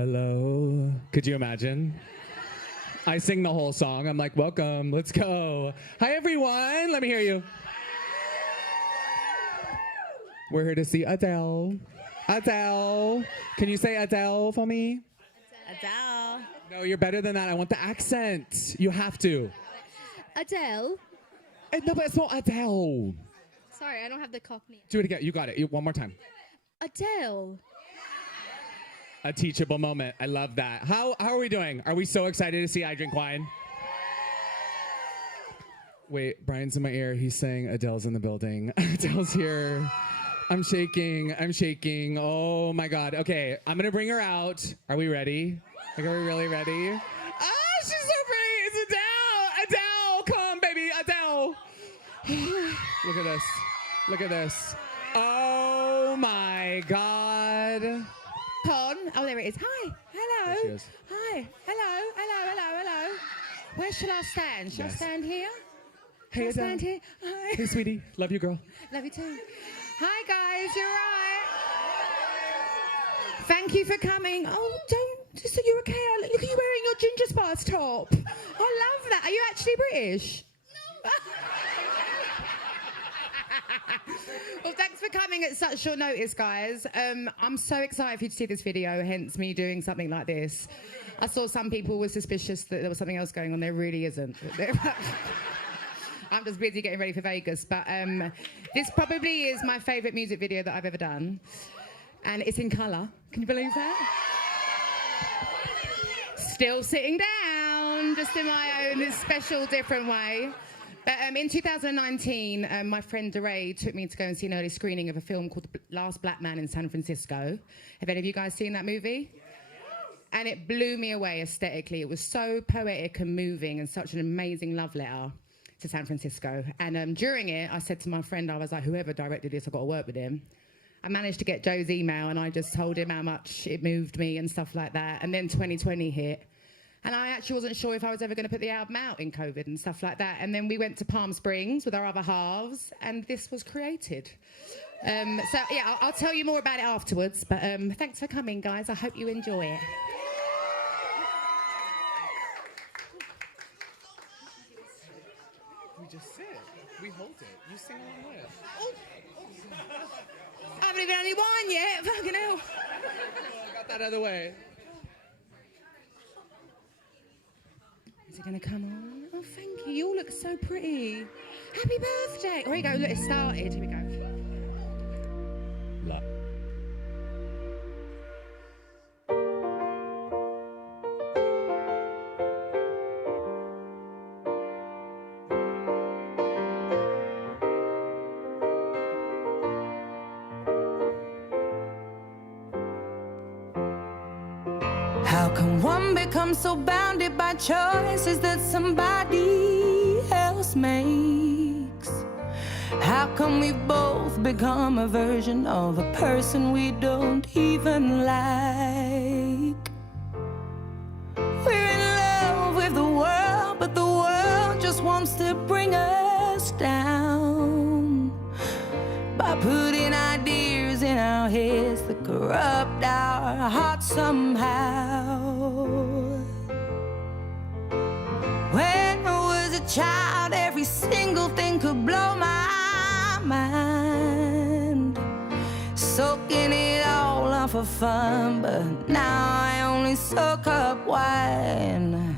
hello. Could you imagine? I sing the whole song. I'm like, welcome, let's go. Hi, everyone. Let me hear you. We're here to see Adele. Adele. Can you say Adele for me? Adele. No, you're better than that. I want the accent. You have to. Adele. No, but it's not Adele. Sorry, I don't have the Cockney. Do it again. You got it. One more time. Adele. A teachable moment. I love that. How are we doing? Are we so excited to see I Drink Wine? Wait, Brian's in my ear. He's saying Adele's in the building. Adele's here. I'm shaking. Oh my God. Okay, I'm gonna bring her out. Are we ready? Like, are we really ready? Oh, she's so pretty. It's Adele. Adele, come, baby. Adele. Look at this. Oh my God. Con. Oh, there it is. Hi. Hello. There she is. Hi. Hello. Where should I stand? Should I stand here? Hey, Adele. Stand here. Hi. Hey, sweetie. Love you, girl. Love you too. Hi, guys. You're right. Thank you for coming. Oh, just so you're okay. Look at you wearing your Ginger Spice top. I love that. Are you actually British? No. Well, thanks for coming at such short notice, guys. I'm so excited for you to see this video, hence me doing something like this. I saw some people were suspicious that there was something else going on. There really isn't. I'm just busy getting ready for Vegas. But this probably is my favourite music video that I've ever done. And it's in colour. Can you believe that? Still sitting down, just in my own special, different way. But in 2019, my friend DeRay took me to go and see an early screening of a film called The Last Black Man in San Francisco. Have any of you guys seen that movie? And it blew me away aesthetically. It was so poetic and moving and such an amazing love letter to San Francisco. And during it, I said to my friend, I was like, whoever directed this, I've got to work with him. I managed to get Joe's email and I just told him how much it moved me and stuff like that. And then 2020 hit. And I actually wasn't sure if I was ever going to put the album out in COVID and stuff like that. And then we went to Palm Springs with our other halves, and this was created. So, yeah, I'll tell you more about it afterwards. But thanks for coming, guys. I hope you enjoy it. We just sit. We hold it. You sing along with. I haven't even had any wine yet. Fucking hell. I got that out of the way. Is it going to come on? Oh, thank you. You all look so pretty. Happy birthday. Here we go. Look, it started. Here we go. Love. How can one become so bounded by choices that somebody else makes? How can we both become a version of a person we don't even like? We're in love with the world, but the world just wants to bring us down by putting ideas in our heads that corrupt our hearts somehow. When I was a child, every single thing could blow my mind, soaking it all up for fun, but now I only soak up wine.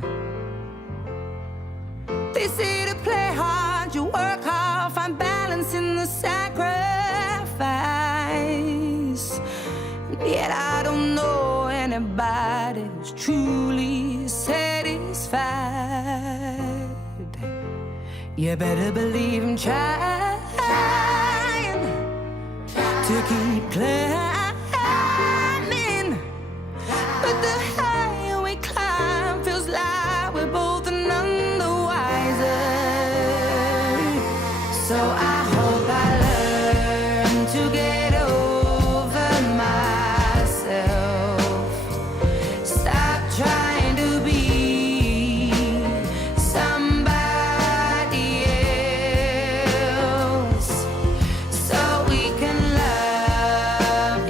They say to play hard, you work hard, find balance in the sacrifice. Yet I don't know anybody who's truly satisfied. You better believe I'm trying to keep climbing, but the higher we climb feels like we're both none the wiser. So I hope I learn to get over myself. Stop trying to be somebody else, so we can love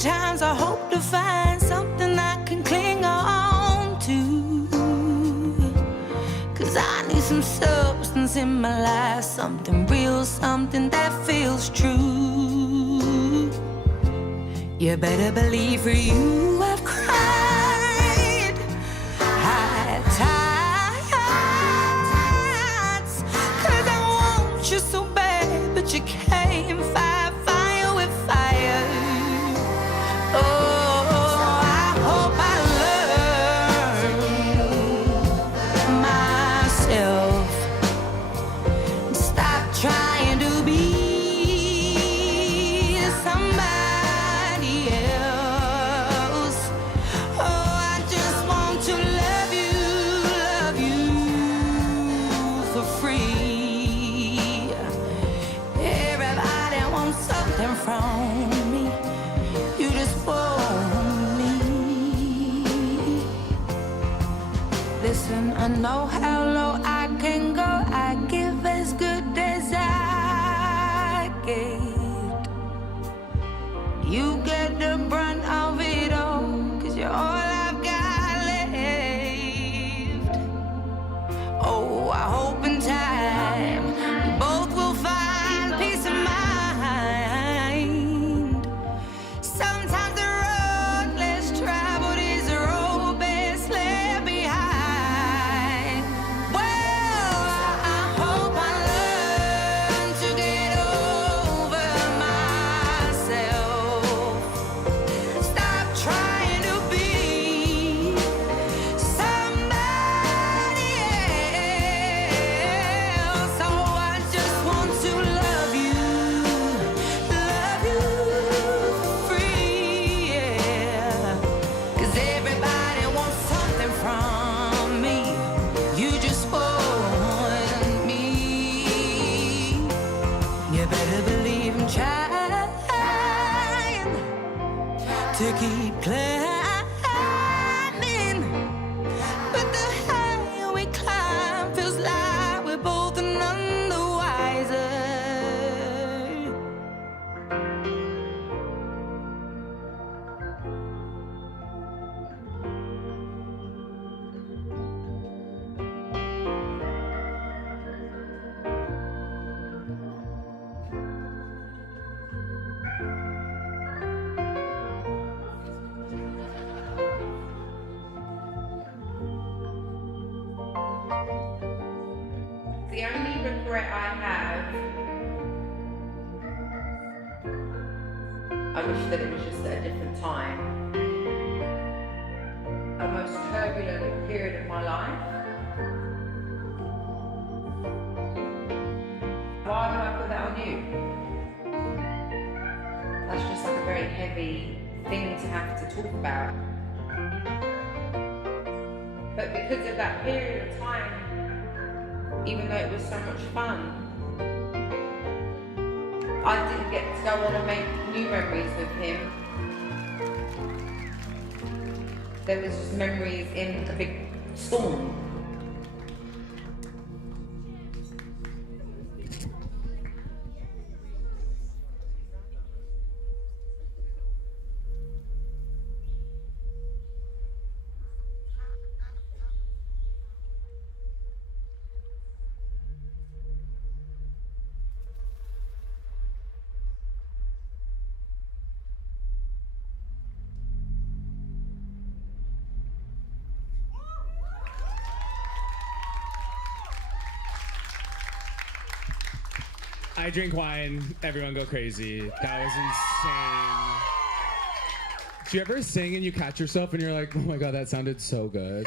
times I hope to find something I can cling on to. 'Cause I need some substance in my life, something real, something that feels true. You better believe for you I've cried high tides, 'cause I want you so bad, but you can't fight fire with fire. Oh, I hope I learn myself. Stop trying to be somebody else. Oh, I just want to love you for free. Everybody wants something from me. You just want me. Listen, I know how low I can go. I give as good as I get. You get the brunt of it all, 'cause you're all I've got left. Oh, I hope in time we both will find peace of mind. Sometimes the road less traveled is the road best left behind. Well, I hope I learn to get over myself. Stop trying to be somebody else. Oh, I just want to love you for free, yeah. 'Cause everybody wants something from me. You just want me. You better believe I'm trying to keep climbing, but the higher we climb feels like we're both none the wiser. The only regret I have, I wish that it was just at a different time. A most turbulent period of my life. Why would I put that on you? That's just like a very heavy thing to have to talk about. But because of that period of time, even though it was so much fun, I didn't get to go on and make new memories with him. There was just memories in a big storm. I drink wine, everyone go crazy. That was insane. Do you ever sing and you catch yourself and you're like, oh my God, that sounded so good?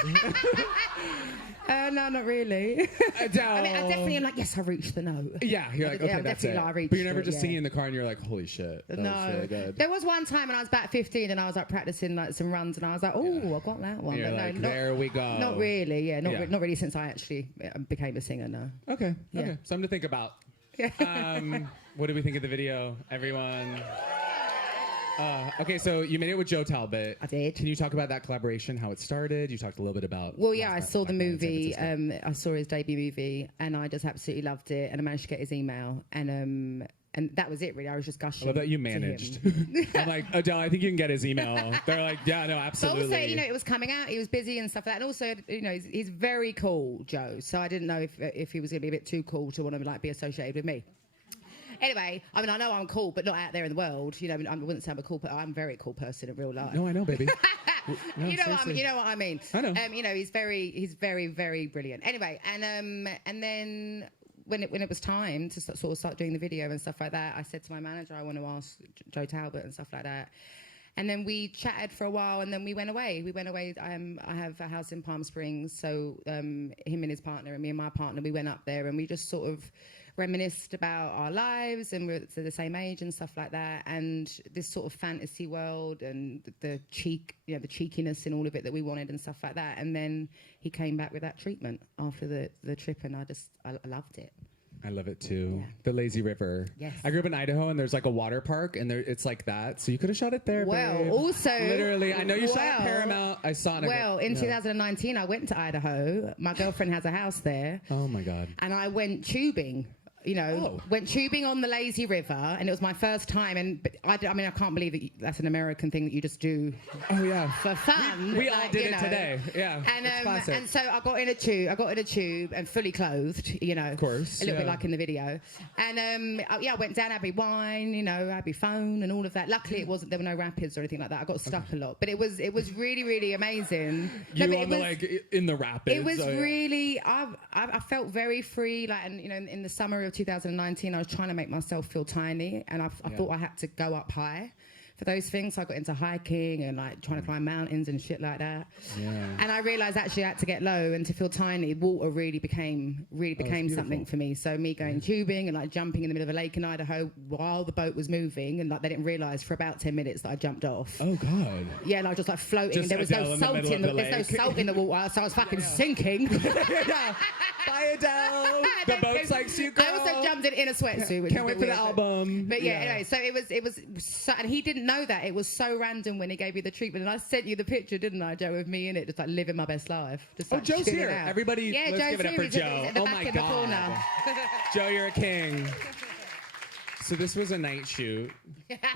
No, not really. Adele. I mean, I definitely am like, yes, I reached the note. Yeah, you're like, okay, I'm that's definitely it. like, I reached But you're never it, just yeah. singing in the car and you're like, holy shit, that was really good. There was one time when I was about 15 and I was like practicing like some runs and I was like, oh, I got that one. And you're But like, no, there we go. not really. Yeah, Yeah. not really since I actually became a singer. No. Okay, Yeah. okay. Something to think about. What do we think of the video, everyone? Okay, so you made it with Joe Talbot. I did. Can you talk about that collaboration, how it started? You talked a little bit about... Well, yeah, I Last saw the Black Man in San movie. Francisco. I saw his debut movie, and I just absolutely loved it. And I managed to get his email, and And that was it, really. I was just gushing. I love that you to him. managed. I'm like, Adele, I think you can get his email. They're like, yeah, no, But absolutely. also, you know, it was coming out. He was busy and stuff like that. And also, you know, he's very cool, Joe. So I didn't know if he was going to be a bit too cool to want to like be associated with me. Anyway, I mean, I know I'm cool, but not out there in the world. You know, I mean, I wouldn't say I'm a cool, but I'm a very cool person in real life. No, I know, baby. No, you know seriously. what I mean. I know. You know, he's very, very brilliant. Anyway, and then when it was time to start doing the video and stuff like that, I said to my manager, I want to ask Joe Talbot and stuff like that. And then we chatted for a while, and then we went away. I have a house in Palm Springs, so him and his partner and me and my partner, we went up there, and we just sort of reminisced about our lives, and we're the same age and stuff like that, and this sort of fantasy world and the cheekiness in all of it that we wanted and stuff like that. And then he came back with that treatment after the trip, and I loved it. I love it too. Yeah. The lazy river. Yes. I grew up in Idaho, and there's like a water park, and it's like that. So you could have shot it there. Well, babe. also, literally, I know you shot at Paramount. I saw it. Well, in 2019, I went to Idaho. My girlfriend has a house there. Oh my God. And I went tubing. You know, went tubing on the lazy river, and it was my first time. And I mean, I can't believe that that's an American thing that you just do. Oh yeah, for fun. We all did it today. Yeah, and so I got in a tube and fully clothed. You know, of course, a little bit like in the video. And I went down Abbey Wine. You know, Abbey Phone and all of that. Luckily, there were no rapids or anything like that. I got stuck a lot, but it was really, really amazing. In the rapids. It was really. I felt very free. Like, and you know, in the summer of 2019, I was trying to make myself feel tiny, and I thought I had to go up high for those things. So I got into hiking and like trying to climb mountains and shit like that. Yeah. And I realized actually I had to get low, and to feel tiny, water really became something for me. So me going tubing and like jumping in the middle of a lake in Idaho while the boat was moving, and like they didn't realize for about 10 minutes that I jumped off. Oh God. Yeah, and I was just like floating. Just there was no salt in the water, so I was fucking sinking. Bye, Adele. The boat's like, see you, girl. I also jumped in a sweatsuit. Can't wait for the album. But yeah, anyway, so it was so, and he didn't know that. It was so random when he gave you the treatment. And I sent you the picture, didn't I, Joe, of me in it, just like living my best life. Just, like, Joe's here. out. Everybody, let's Joe's give it up for Joe. At the back my in God. the corner. Joe, you're a king. So this was a night shoot,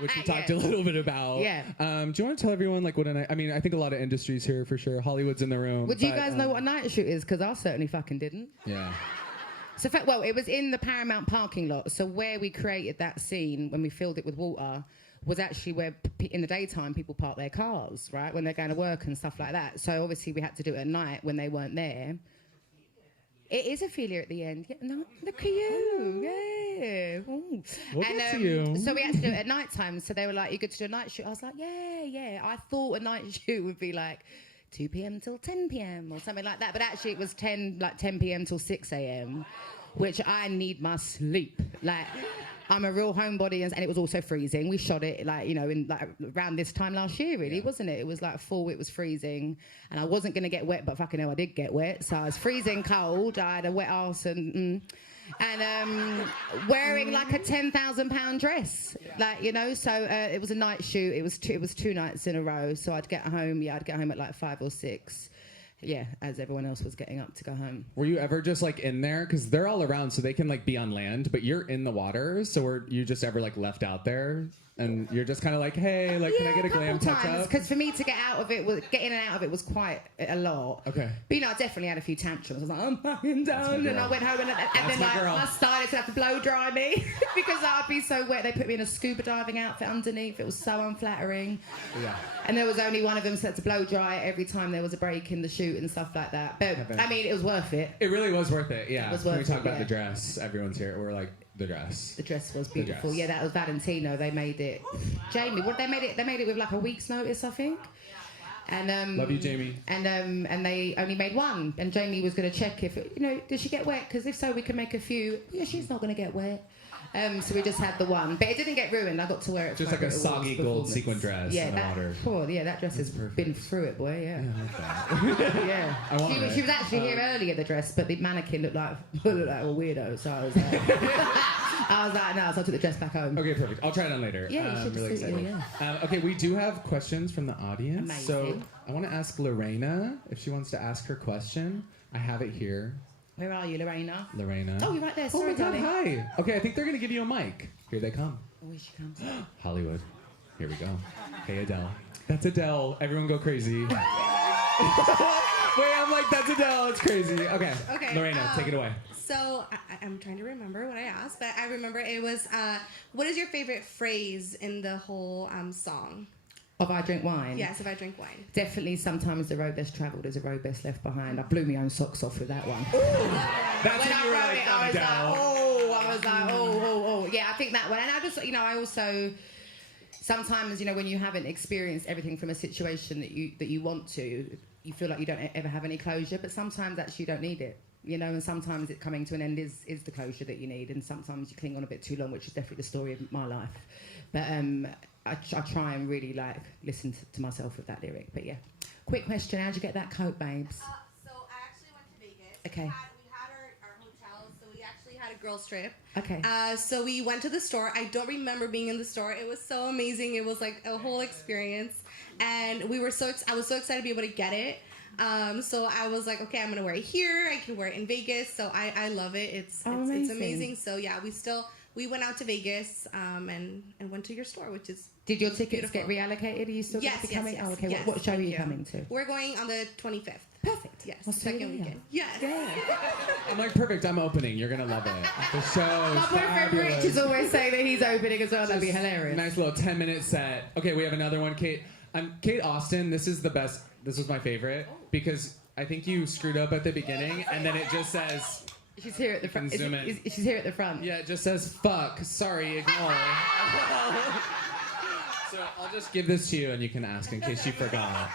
which we talked a little bit about. Yeah. Do you want to tell everyone like what a night? I mean, I think a lot of industries here for sure. Hollywood's in the room. Would you guys know what a night shoot is? Because I certainly fucking didn't. Yeah. So, well, it was in the Paramount parking lot. So where we created that scene when we filled it with water was actually where in the daytime people park their cars, right, when they're going to work and stuff like that. So obviously we had to do it at night when they weren't there. It is Ophelia at the end. Yeah, no, look at you. Yeah. Ooh. We'll get to you. So we had to do it at night time. So they were like, you good to do a night shoot? I was like, yeah. I thought a night shoot would be like 2 p.m. till 10 p.m. or something like that. But actually it was 10 p.m. till 6 a.m., which I need my sleep. Like, I'm a real homebody, and it was also freezing. We shot it like, you know, in like around this time last year, really, wasn't it? It was like fall, it was freezing, and I wasn't gonna get wet, but fucking hell, I did get wet. So I was freezing cold. I had a wet ass and wearing like a 10,000-pound dress, like, you know. So it was a night shoot. It was 2 nights in a row. So I'd get home at like 5 or 6. Yeah, as everyone else was getting up to go home. Were you ever just like in there? Because they're all around, so they can like be on land, but you're in the water. So were you just ever like left out there? And you're just kind of like, hey, like, can I get a glam touch up? Because for me to get in and out of it was quite a lot. Okay. But, you know, I definitely had a few tantrums. I was like, I'm fucking done. And I went home and then like my stylist had to blow dry me because I'd be so wet. They put me in a scuba diving outfit underneath. It was so unflattering. Yeah. And there was only one of them set to blow dry every time there was a break in the shoot and stuff like that. But, I mean, it was worth it. It really was worth it, yeah. It was When worth we talk it, about the dress, everyone's here. We're like, the dress. The dress was beautiful. Yeah, that was Valentino. They made it. Jamie, what they made it? They made it with like a week's notice, I think. And love you, Jamie. And they only made one. And Jamie was going to check if did she get wet? Because if so, we can make a few. Yeah, she's not going to get wet. So we just had the one, but it didn't get ruined. I got to wear it. Just like a soggy gold sequin dress. Yeah, in the water. That dress has been through it, boy. Yeah. Yeah. I want She was actually here earlier, the dress, but the mannequin looked like a weirdo. So I was like, no. So I took the dress back home. Okay, perfect. I'll try it on later. Yeah, you should really excited. Okay, we do have questions from the audience. Amazing. So I want to ask Lorena if she wants to ask her question. I have it here. Where are you, Lorena? Lorena. Oh, you're right there. Oh Sorry, my God, darling. hi. Okay, I think they're gonna give you a mic. Here they come. Oh, here she comes. Hollywood. Here we go. Hey, Adele. That's Adele. Everyone go crazy. Wait, I'm like, that's Adele. It's crazy. Okay. Okay, Lorena, take it away. So I'm trying to remember what I asked, but I remember it was, what is your favorite phrase in the whole song? Of I drink wine? Yes, if I drink wine. Definitely sometimes the road less travelled is a road best left behind. I blew my own socks off with that one. That's When when I you were wrote like, it, I was Adele. like, oh. Yeah, I think that one. And I just, I also, sometimes, when you haven't experienced everything from a situation that you want to, you feel like you don't ever have any closure, but sometimes actually you don't need it. And sometimes it coming to an end is the closure that you need, and sometimes you cling on a bit too long, which is definitely the story of my life. But I try and really listen to myself with that lyric. But yeah, quick question: how'd you get that coat, babes? So I actually went to Vegas. Okay. We had our hotel, so we actually had a girls trip. Okay. So we went to the store. I don't remember being in the store. It was so amazing. It was like a whole experience, and I was so excited to be able to get it. So I was like, okay, I'm gonna wear it here. I can wear it in Vegas. So I love it. It's amazing. So yeah, we went out to Vegas and went to your store, which is Did your tickets beautiful. get reallocated? Are you still Yes, coming? yes, Oh, okay. yes, What show are thank you you. coming to? We're going on the 25th. Perfect. Yes, Australia. second weekend. Yes. I'm like, perfect. I'm opening. You're gonna love it. The show My boyfriend Rich is always saying that he's opening as well. That'd be hilarious. Nice little 10-minute set. Okay, we have another one, Kate. Kate Austin. This is the best. This was my favorite because I think you screwed up at the beginning, and then it just says. She's here at the front. Zoom in. She's here at the front. Yeah, it just says fuck. Sorry, ignore. So I'll just give this to you, and you can ask in case you forgot.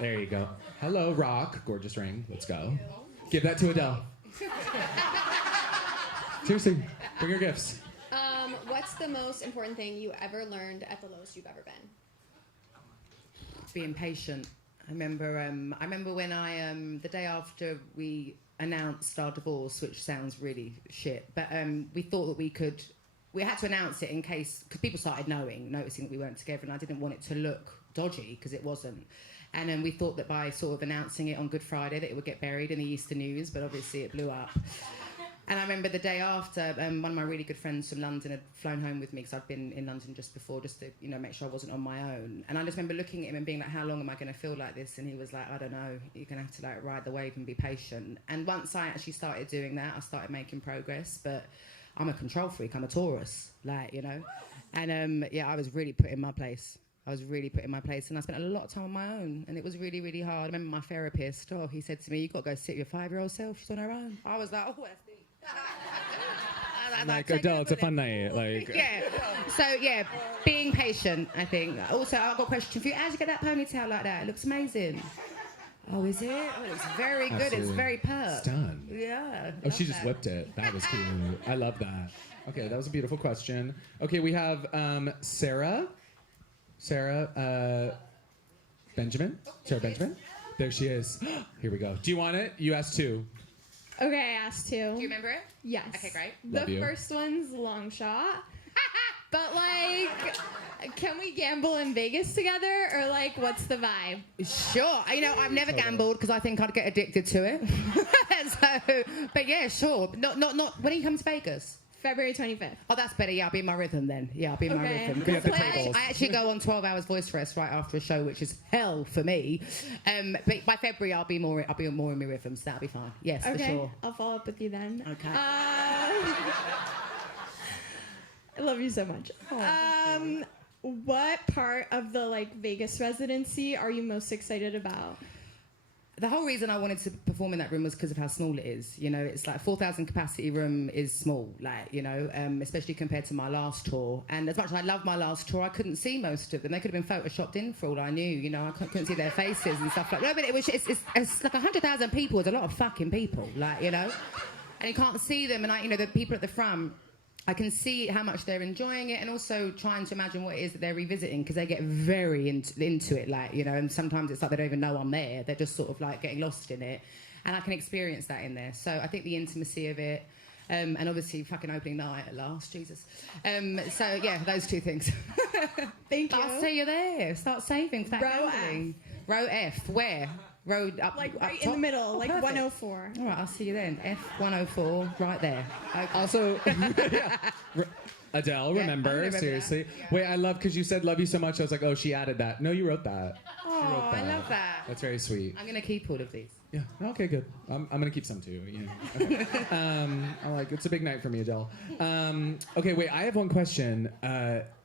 There you go. Hello, Rock. Gorgeous ring. Let's go. Give that to Adele. Seriously, bring your gifts. What's the most important thing you ever learned at the lowest you've ever been? Being patient. I remember when the day after we announced our divorce, which sounds really shit, but we thought that we had to announce it in case, because people started noticing that we weren't together, and I didn't want it to look dodgy, because it wasn't. And then we thought that by sort of announcing it on Good Friday that it would get buried in the Easter News, but obviously it blew up. And I remember the day after, one of my really good friends from London had flown home with me, because I'd been in London just before, just to make sure I wasn't on my own. And I just remember looking at him and being like, how long am I going to feel like this? And he was like, I don't know, you're going to have to ride the wave and be patient. And once I actually started doing that, I started making progress. But I'm a control freak, I'm a Taurus, And I was really put in my place. And I spent a lot of time on my own, and it was really, really hard. I remember my therapist, he said to me, you've got to go sit with your 5-year-old self, she's on her own. I was like, oh, that's deep. Like, Adele, it's a fun night. Yeah. So, being patient, I think. Also, I've got a question for you. How'd you get that ponytail like that? It looks amazing. Oh, is it? Oh, it looks very good. Absolutely. It's very pert. It's done. Yeah. Oh, she just whipped it. That was cool. I love that. Okay, that was a beautiful question. Okay, we have Sarah Benjamin. Sarah Benjamin. There she is. Here we go. Do you want it? You asked two. Okay, I asked two. Do you remember it? Yes. Okay, great. The Love you. first one's long shot. But can we gamble in Vegas together, or what's the vibe? Sure. I've never gambled because I think I'd get addicted to it. But yeah, sure. Not when he comes to Vegas. February 25th. Oh, that's better. Yeah, I'll be in my rhythm then. Yeah, I'll be in my Okay. rhythm. Be at the Play- tables. I actually go on 12 hours voice rest right after a show, which is hell for me. But by February, I'll be more in my rhythm, so that'll be fine. Yes, Okay, for sure. I'll follow up with you then. Okay. I love you so much. What part of the Vegas residency are you most excited about? The whole reason I wanted to perform in that room was because of how small it is. It's 4,000 capacity room is small, especially compared to my last tour. And as much as I love my last tour, I couldn't see most of them. They could have been photoshopped in for all I knew. I couldn't see their faces and stuff like that. No, but it's like 100,000 people. It's a lot of fucking people, And you can't see them. And the people at the front, I can see how much they're enjoying it, and also trying to imagine what it is that they're revisiting, because they get very into it, and sometimes it's like they don't even know I'm there. They're just sort of getting lost in it, and I can experience that in there. So I think the intimacy of it, and obviously fucking opening night at last, Jesus. So yeah, those two things. Thank you. I'll see you there. Start saving for that Row gambling. Row F. Where? road up. Like up right in the top. middle, Oh, like perfect. 104. All right, I'll see you then. F104, right there. Okay. Also, yeah. Adele, Yeah, I remember? remember Seriously. that. Yeah. Wait, I love because you said love you so much. I was like, oh, she added that. No, you wrote that. Oh, I love that. That's very sweet. I'm gonna keep all of these. Yeah. Okay, good. I'm gonna keep some too. You know. Okay. I like it's a big night for me, Adele. Okay, wait. I have one question.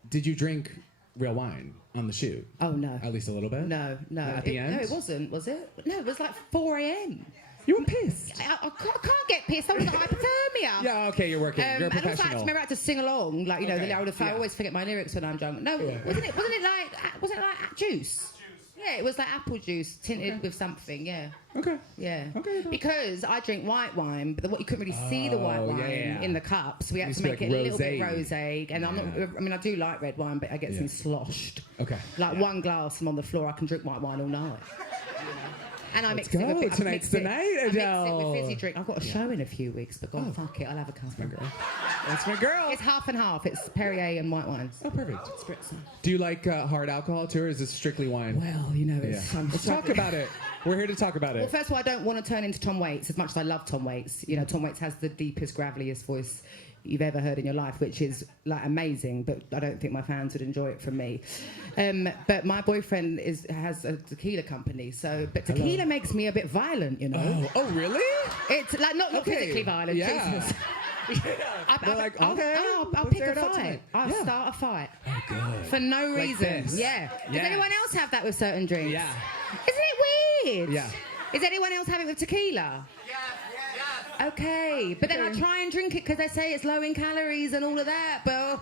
Did you drink real wine on the shoot? Oh no. At least a little bit. No. At the end? No, it wasn't. Was it? No, it was like 4 a.m. You were pissed. I can't get pissed. I was like hypothermia. Yeah. Okay, you're working. You're a and also, I professional. remember I had to sing along, like Okay, the old. I yeah. always forget my lyrics when I'm drunk. No, Yeah. wasn't it like juice? Yeah, it was like apple juice tinted with something. Yeah. Okay. Yeah. Okay. Because I drink white wine, but you couldn't really see the white Oh, wine yeah. in the cups. We had Used to to be make like it a little bit rosé. rosé. And I'm not. I mean, I do like red wine, but I get Yeah. sloshed. Okay. Like one glass, I'm on the floor. I can drink white wine all night. And I Let's mix it go. with Tonight's the night, I mix it Adele. with fizzy drink. I've got a show in a few weeks, but God, fuck it, I'll have a couple. That's my girl. It's half and half. It's Perrier and white wines. Oh, perfect. Spritzer. Do you like hard alcohol too, or is this strictly wine? Well, you know, it's Yeah. Let's talk about it. We're here to talk about Well, it. first of all, I don't want to turn into Tom Waits as much as I love Tom Waits. You know, Tom Waits has the deepest, graveliest voice you've ever heard in your life, which is like amazing, but I don't think my fans would enjoy it from me. But my boyfriend has a tequila company, but tequila makes me a bit violent, you know. Oh, really? It's like not Okay. physically violent. Yeah. Jesus. They're like, okay, I'll let's pick air a it out fight. tonight. I'll Yeah. start a fight Good. for no Like reason. this. Yeah. Does Yes. anyone else have that with certain drinks? Yeah. Isn't it weird? Yeah. Is anyone else having it with tequila? Okay, but then I try and drink it because they say it's low in calories and all of that. But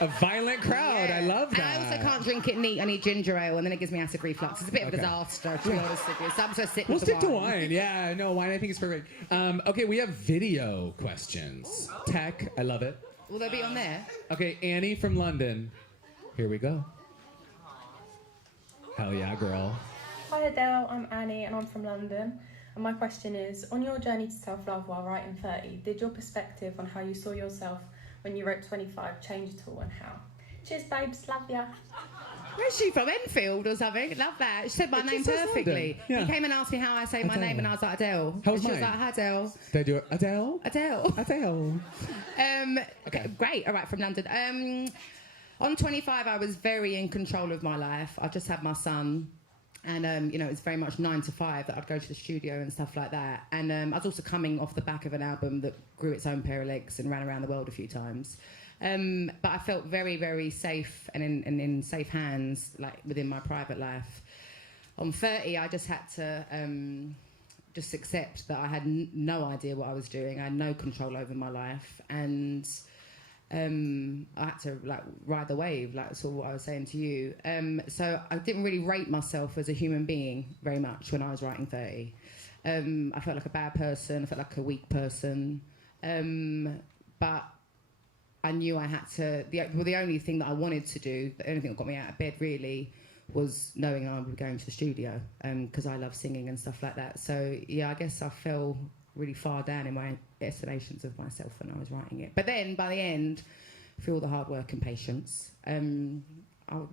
A violent crowd. I love that. And I also can't drink it neat. I need ginger ale, and then it gives me acid reflux. It's a bit of a Okay. disaster, to be honest with you. So I'm so sick We'll with the stick to wine. Yeah, no, wine I think is perfect. Okay, we have video questions. Tech, I love it. Will they be on there? Okay, Annie from London. Here we go. Hell yeah, girl. Hi Adele, I'm Annie and I'm from London. And my question is, on your journey to self-love while writing 30, did your perspective on how you saw yourself when you wrote 25 change at all and how? Cheers babes, love ya. Where's she from? Enfield or something? Love that. She said my It name just says perfectly. London. Yeah. He came and asked me how I say my Adele. name, and I was like, Adele. How was and she was mine? like, hi, Adele. Did I do it? Adele? Adele. Adele. Okay, great. All right, from London. On 25, I was very in control of my life. I just had my son. And, you know, it's very much 9 to 5 that I'd go to the studio and stuff like that. And I was also coming off the back of an album that grew its own pair of legs and ran around the world a few times. But I felt very, very safe and in safe hands, like within my private life. On 30, I just had to just accept that I had no idea what I was doing. I had no control over my life. And I had to like ride the wave, like sort of what I was saying to you. So I didn't really rate myself as a human being very much when I was writing 30. I felt like a bad person. I felt like a weak person. But I knew I had to. The only thing that I wanted to do, the only thing that got me out of bed really, was knowing I would be going to the studio because I love singing and stuff like that. So yeah, I guess I fell really far down in my estimations of myself when I was writing it. But then by the end, through all the hard work and patience, I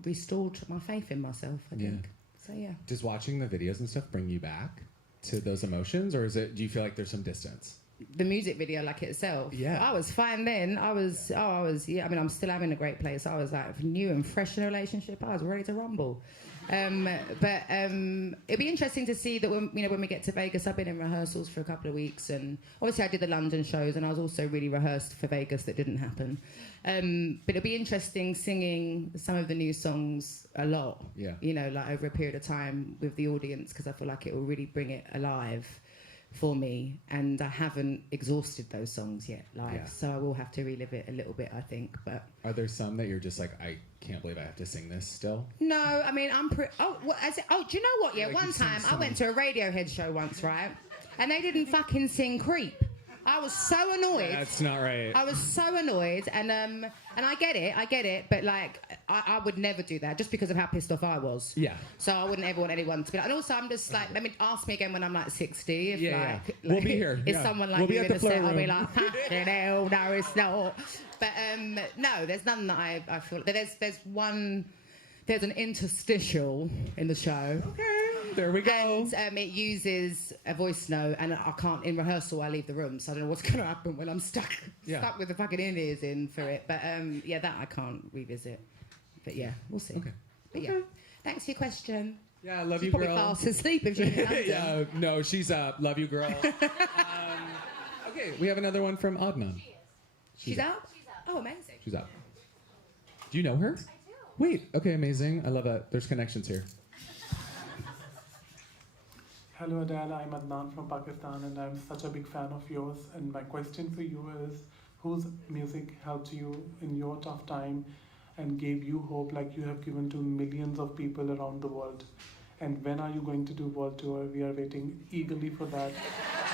restored my faith in myself, I think. So yeah. Does watching the videos and stuff bring you back to those emotions, or do you feel like there's some distance? The music video, like itself. Yeah. I was fine then. I mean, I'm still having a great place. I was like new and fresh in a relationship. I was ready to rumble. But it'd be interesting to see that when we get to Vegas. I've been in rehearsals for a couple of weeks, and obviously I did the London shows, and I was also really rehearsed for Vegas. That didn't happen. But it'll be interesting singing some of the new songs a lot. Yeah. You know, like over a period of time with the audience, because I feel like it will really bring it alive for me, and I haven't exhausted those songs yet live, Yeah. so I will have to relive it a little bit, I think. But Are there some that you're just like, I can't believe I have to sing this still? no, I mean, I'm pretty. Do you know what? Yeah, Like one you sing time I some- went to a Radiohead show once, right? And they didn't fucking sing "Creep." I was so annoyed. That's not right. I was so annoyed, and I get it, but like I would never do that just because of how pissed off I was. Yeah. So I wouldn't ever want anyone to be like. And also, I'm just like, let me ask me again when I'm like 60. If Yeah, like, yeah. We'll be here, If yeah. someone like We'll be you at in the the set, flow I'll be room. like, no, it's not. But no, there's none that I feel. There's an interstitial in the show. Okay. There we go. And it uses a voice note, and I can't, in rehearsal, I leave the room, so I don't know what's going to happen when I'm stuck with the fucking in-ears in for it. But yeah, that I can't revisit. But yeah, we'll see. Okay. But yeah, thanks for your question. Yeah, I love She's you, probably girl. fast asleep if she's in Yeah, no, she's up. Love you, girl. Okay, we have another one from Adnan. She's up? Oh, amazing. She's up. Do you know her? I do. Wait, okay, amazing. I love that. There's connections here. Hello Adele, I'm Adnan from Pakistan and I'm such a big fan of yours. And my question for you is, whose music helped you in your tough time and gave you hope like you have given to millions of people around the world? And when are you going to do world tour? We are waiting eagerly for that.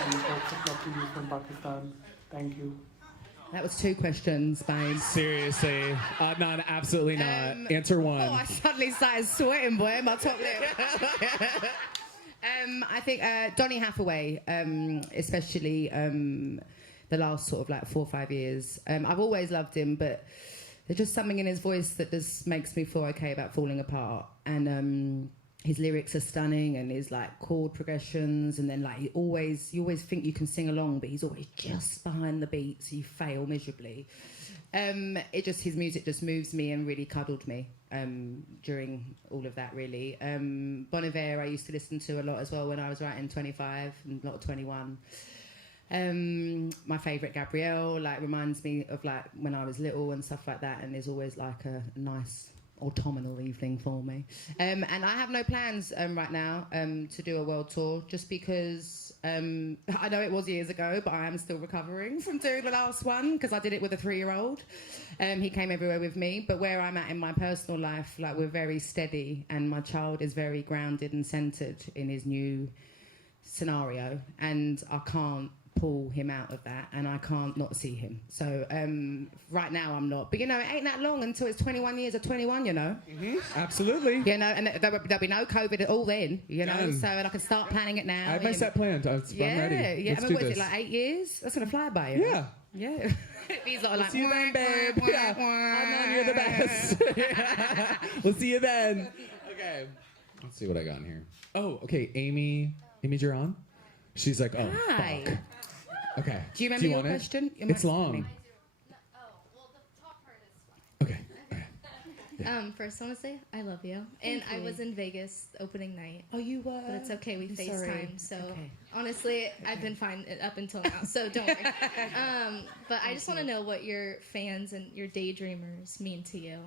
And lots of love to you from Pakistan. Thank you. That was 2 questions, babe. Seriously. Adnan, absolutely not. Answer one. Oh, I suddenly started sweating, boy, my top lip. I think Donny Hathaway, especially the last sort of like 4 or 5 years. I've always loved him, but there's just something in his voice that just makes me feel okay about falling apart. And his lyrics are stunning, and his like chord progressions, and then like you always think you can sing along, but he's always just behind the beat, so you fail miserably. His music just moves me and really cuddled me during all of that, really. Bon Iver I used to listen to a lot as well when I was writing 25 and a lot of 21. My favourite Gabrielle, like, reminds me of like when I was little and stuff like that, and is always like a nice autumnal evening for me. And I have no plans right now to do a world tour, just because I know it was years ago, but I am still recovering from doing the last one, because I did it with a 3-year-old. He came everywhere with me, but where I'm at in my personal life, like, we're very steady, and my child is very grounded and centred in his new scenario, and I can't pull him out of that, and I can't not see him. So right now I'm not, but you know, it ain't that long until it's 21 years of 21, you know. Absolutely. You know, and there'll be no COVID at all then, you know. Done. So, and I can start planning it now. I have my set planned. I'm ready. Yeah, Let's I do mean, what is this. it, like 8 years? That's gonna fly by, you know? Yeah. Yeah. These are like, See you then, babe. Yeah. Adnan, you're the best. We'll see you then. Okay. Let's see what I got in here. Oh, okay. Amy Duran. She's like, oh, Hi. fuck. Okay. Do you remember your want it? question? It's long. Well, the top part is fun. Okay. First, I want to say I love you. And I was in Vegas opening night. Oh, you were? But it's okay, we I'm FaceTime. sorry. So Okay. honestly, I've been fine up until now, so don't worry. But I just want to know what your fans and your daydreamers mean to you.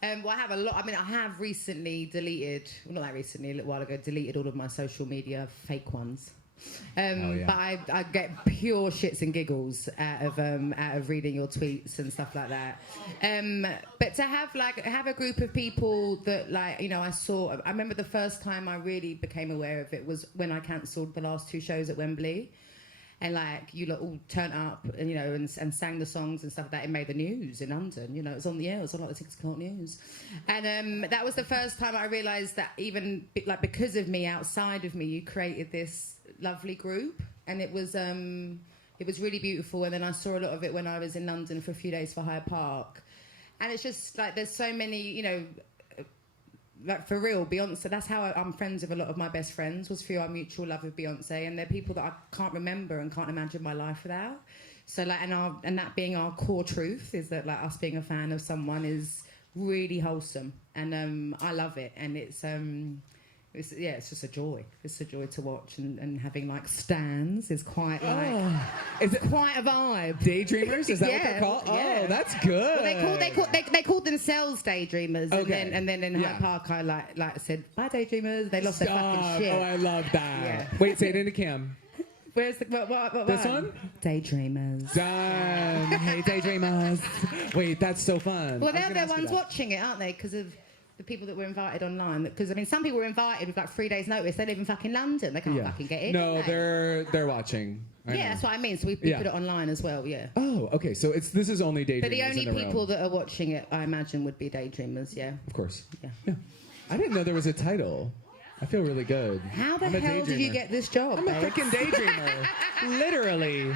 Well, I have a lot. I mean, I have recently deleted, well, not that recently, a little while ago, deleted all of my social media fake ones. yeah. But I get pure shits and giggles out of reading your tweets and stuff like that. But to have a group of people that, like, you know, I remember the first time I really became aware of it was when I cancelled the last 2 shows at Wembley. And like, you lot all turned up and, you know, and sang the songs and stuff like that. It made the news in London, you know, it was on the air, it was on like the 6 o'clock news. And that was the first time I realised that even like because of me, outside of me, you created this lovely group, and it was really beautiful. And then I saw a lot of it when I was in London for a few days for Hyde Park. And it's just like, there's so many, you know, like, for real, Beyonce, that's how I'm friends with a lot of my best friends, was through our mutual love of Beyonce, and they're people that I can't remember and can't imagine my life without. So like, and that being our core truth is that, like, us being a fan of someone is really wholesome, and I love it, and it's just a joy. It's a joy to watch, and having like stans is quite like Is it quite a vibe. Daydreamers? Is that what Yeah, they're called? yeah. Oh, that's good. Well, they called themselves Daydreamers, Okay. and then in Yeah. Hyde Park I like said, bye Daydreamers. They lost their Stop. fucking shit. Oh, I love that. Yeah. Wait, say it into cam. Where's the what This one? Daydreamers. Done. Hey, Daydreamers. Wait, that's so fun. Well, I was they're gonna the ask you ones that. watching it, aren't they? Because of the people that were invited online. Because I mean, some people were invited with like 3 days' notice. They live in fucking London. They can't fucking get in. No, can they? they're watching. I know. Yeah, that's what I mean. So we Yeah. put it online as well. Yeah. Oh, okay. So this is only Daydreamers But the only in the people room. that are watching it, I imagine, would be Daydreamers. Yeah. Of course. Yeah. I didn't know there was a title. I feel really good. How the I'm a hell did you daydreamer. get this job? I'm a babe? freaking daydreamer. Literally.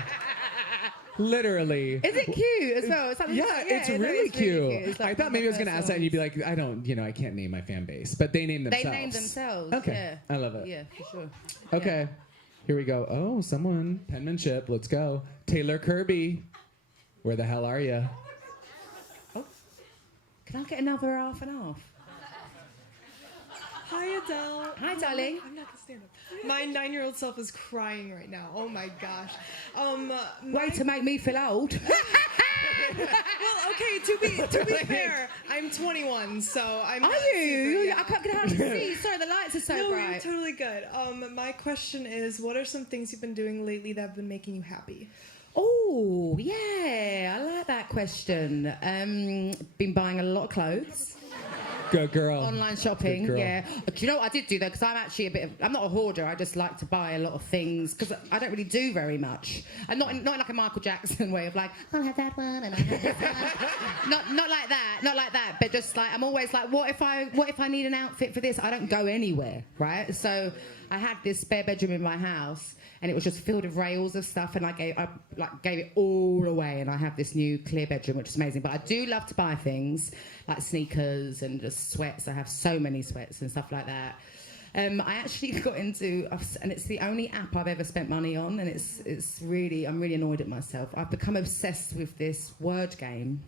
Literally. Is it cute as well? It's like, It's no, really it's cute. It's like I thought one maybe I of was the going to ask first that and you'd be ones. like, I don't, I can't name my fan base. But they named themselves. They named themselves. Okay. Yeah. I love it. Yeah, for sure. Okay. Here we go. Oh, someone. Penmanship. Let's go. Taylor Kirby. Where the hell are you? Oh. Can I get another half and half? Hi, Adele. Hi, darling. I'm not gonna stand up. My 9-year-old self is crying right now. Oh my gosh. Way to make me feel old. Well, okay. To be fair, I'm 21, so I'm. Are not you? super I can't get out to see. Sorry, the lights are so No, bright. you're totally good. My question is, what are some things you've been doing lately that have been making you happy? Oh, yeah. I like that question. Been buying a lot of clothes. Good girl. Online shopping, Good girl. yeah. Do you know what I did do though? Because I'm actually I'm not a hoarder. I just like to buy a lot of things because I don't really do very much. And not in like a Michael Jackson way of like, I'll have that one and I'll have this one. not like that, not like that. But just like I'm always like, what if I need an outfit for this? I don't go anywhere, right? So I had this spare bedroom in my house. And it was just filled with rails of stuff, and I gave it all away. And I have this new clear bedroom, which is amazing. But I do love to buy things like sneakers and just sweats. I have so many sweats and stuff like that. I actually got into, and it's the only app I've ever spent money on, and I'm really annoyed at myself. I've become obsessed with this word game.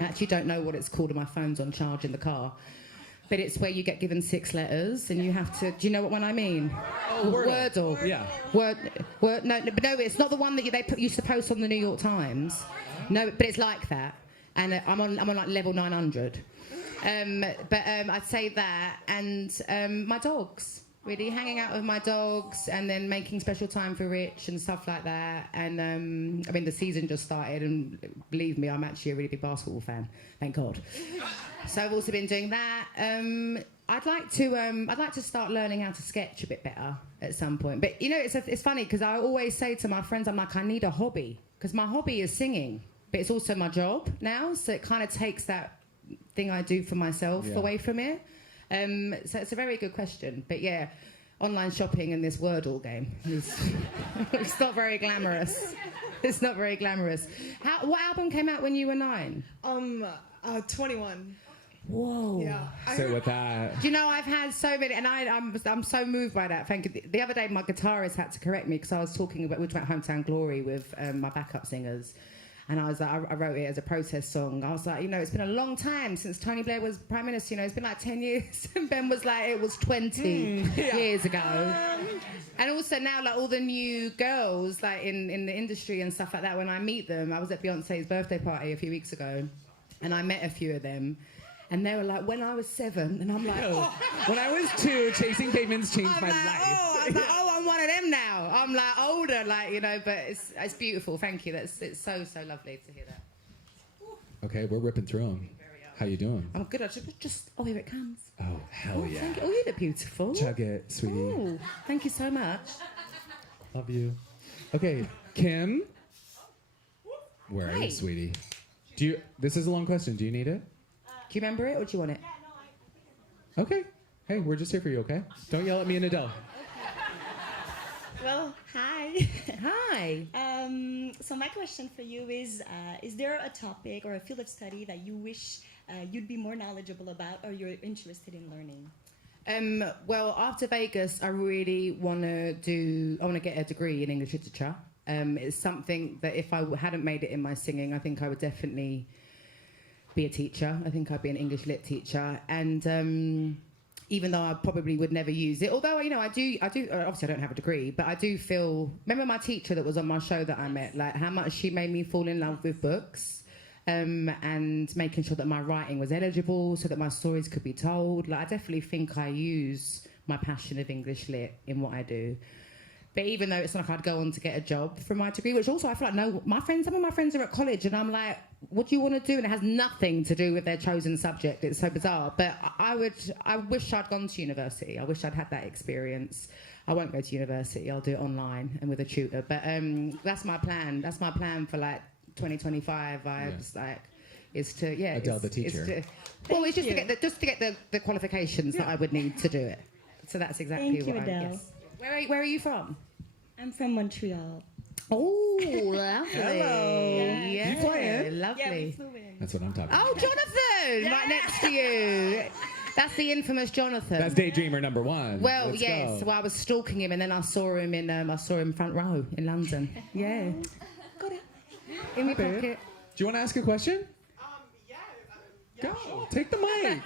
I actually don't know what it's called, and my phone's on charge in the car. But it's where you get given 6 letters and you have to. Do you know what one I mean? Oh, Wordle. Wordle. Yeah. Word. No, it's not the one that they used to post on the New York Times. No, but it's like that. And I'm on like level 900. I'd say that and my dogs. Really hanging out with my dogs and then making special time for Rich and stuff like that. And I mean, the season just started, and believe me, I'm actually a really big basketball fan. Thank God. So I've also been doing that. I'd like to start learning how to sketch a bit better at some point. But you know, it's funny because I always say to my friends, I'm like, I need a hobby because my hobby is singing, but it's also my job now. So it kind of takes that thing I do for myself away from it. So it's a very good question. But yeah, online shopping and this Wordle game it's not very glamorous. It's not very glamorous. What album came out when you were 9? 21. Whoa. Yeah. Sit with that. Do you know, I've had so many, and I'm so moved by that. Thank you. The other day, my guitarist had to correct me because I was talking about Hometown Glory with my backup singers. And I was like, I wrote it as a protest song. I was like, you know, it's been a long time since Tony Blair was Prime Minister. You know, it's been like 10 years. And Ben was like, it was 20 years ago. And also now, like, all the new girls, like, in the industry and stuff like that, when I meet them, I was at Beyonce's birthday party a few weeks ago, and I met a few of them. And they were like, when I was 7, and I'm like, oh. When I was 2, Chasing Pavements changed my life. I'm one of them now. I'm like older, like, you know, but it's beautiful. Thank you. It's so lovely to hear that. Okay, we're ripping through them. How you doing? I'm good. I just oh, here it comes. Oh, hell yeah. Thank you. Oh, you look beautiful. Chug it, sweetie. Oh, thank you so much. Love you. Okay, Kim. Where are Hi. you, sweetie? This is a long question. Do you need it? Do you remember it or do you want it? Okay. Hey, we're just here for you, okay? Don't yell at me and Adele. Well, hi. Hi. So my question for you is there a topic or a field of study that you wish you'd be more knowledgeable about or you're interested in learning? Well, after Vegas, I really want to get a degree in English literature. It's something that if I hadn't made it in my singing, I think I would definitely be a teacher. I think I'd be an English lit teacher. And even though I probably would never use it, although, you know, I do, obviously I don't have a degree, but I do feel, remember my teacher that was on my show that I met, like how much she made me fall in love with books and making sure that my writing was eligible so that my stories could be told. Like, I definitely think I use my passion of English lit in what I do. But even though it's not like I'd go on to get a job from my degree, which also I feel like, no, some of my friends are at college and I'm like, what do you want to do? And it has nothing to do with their chosen subject. It's so bizarre. But I wish I'd gone to university. I wish I'd had that experience. I won't go to university. I'll do it online and with a tutor. But that's my plan. That's my plan for like 2025. Is to Adele the teacher. It's just to get the qualifications that I would need to do it. So that's exactly Thank you, what Adele. Yes. Where are you from? I'm from Montreal. Oh, lovely. Hello. Yeah, You playing? lovely. Yeah, we flew in. That's what I'm talking Oh, about. Jonathan, right next to you. That's the infamous Jonathan. That's Daydreamer number 1. Well, Let's yes. go. Well, I was stalking him, and then I saw him front row in London. Yeah, got it in my pocket. Do you want to ask a question? Go. Take the mic.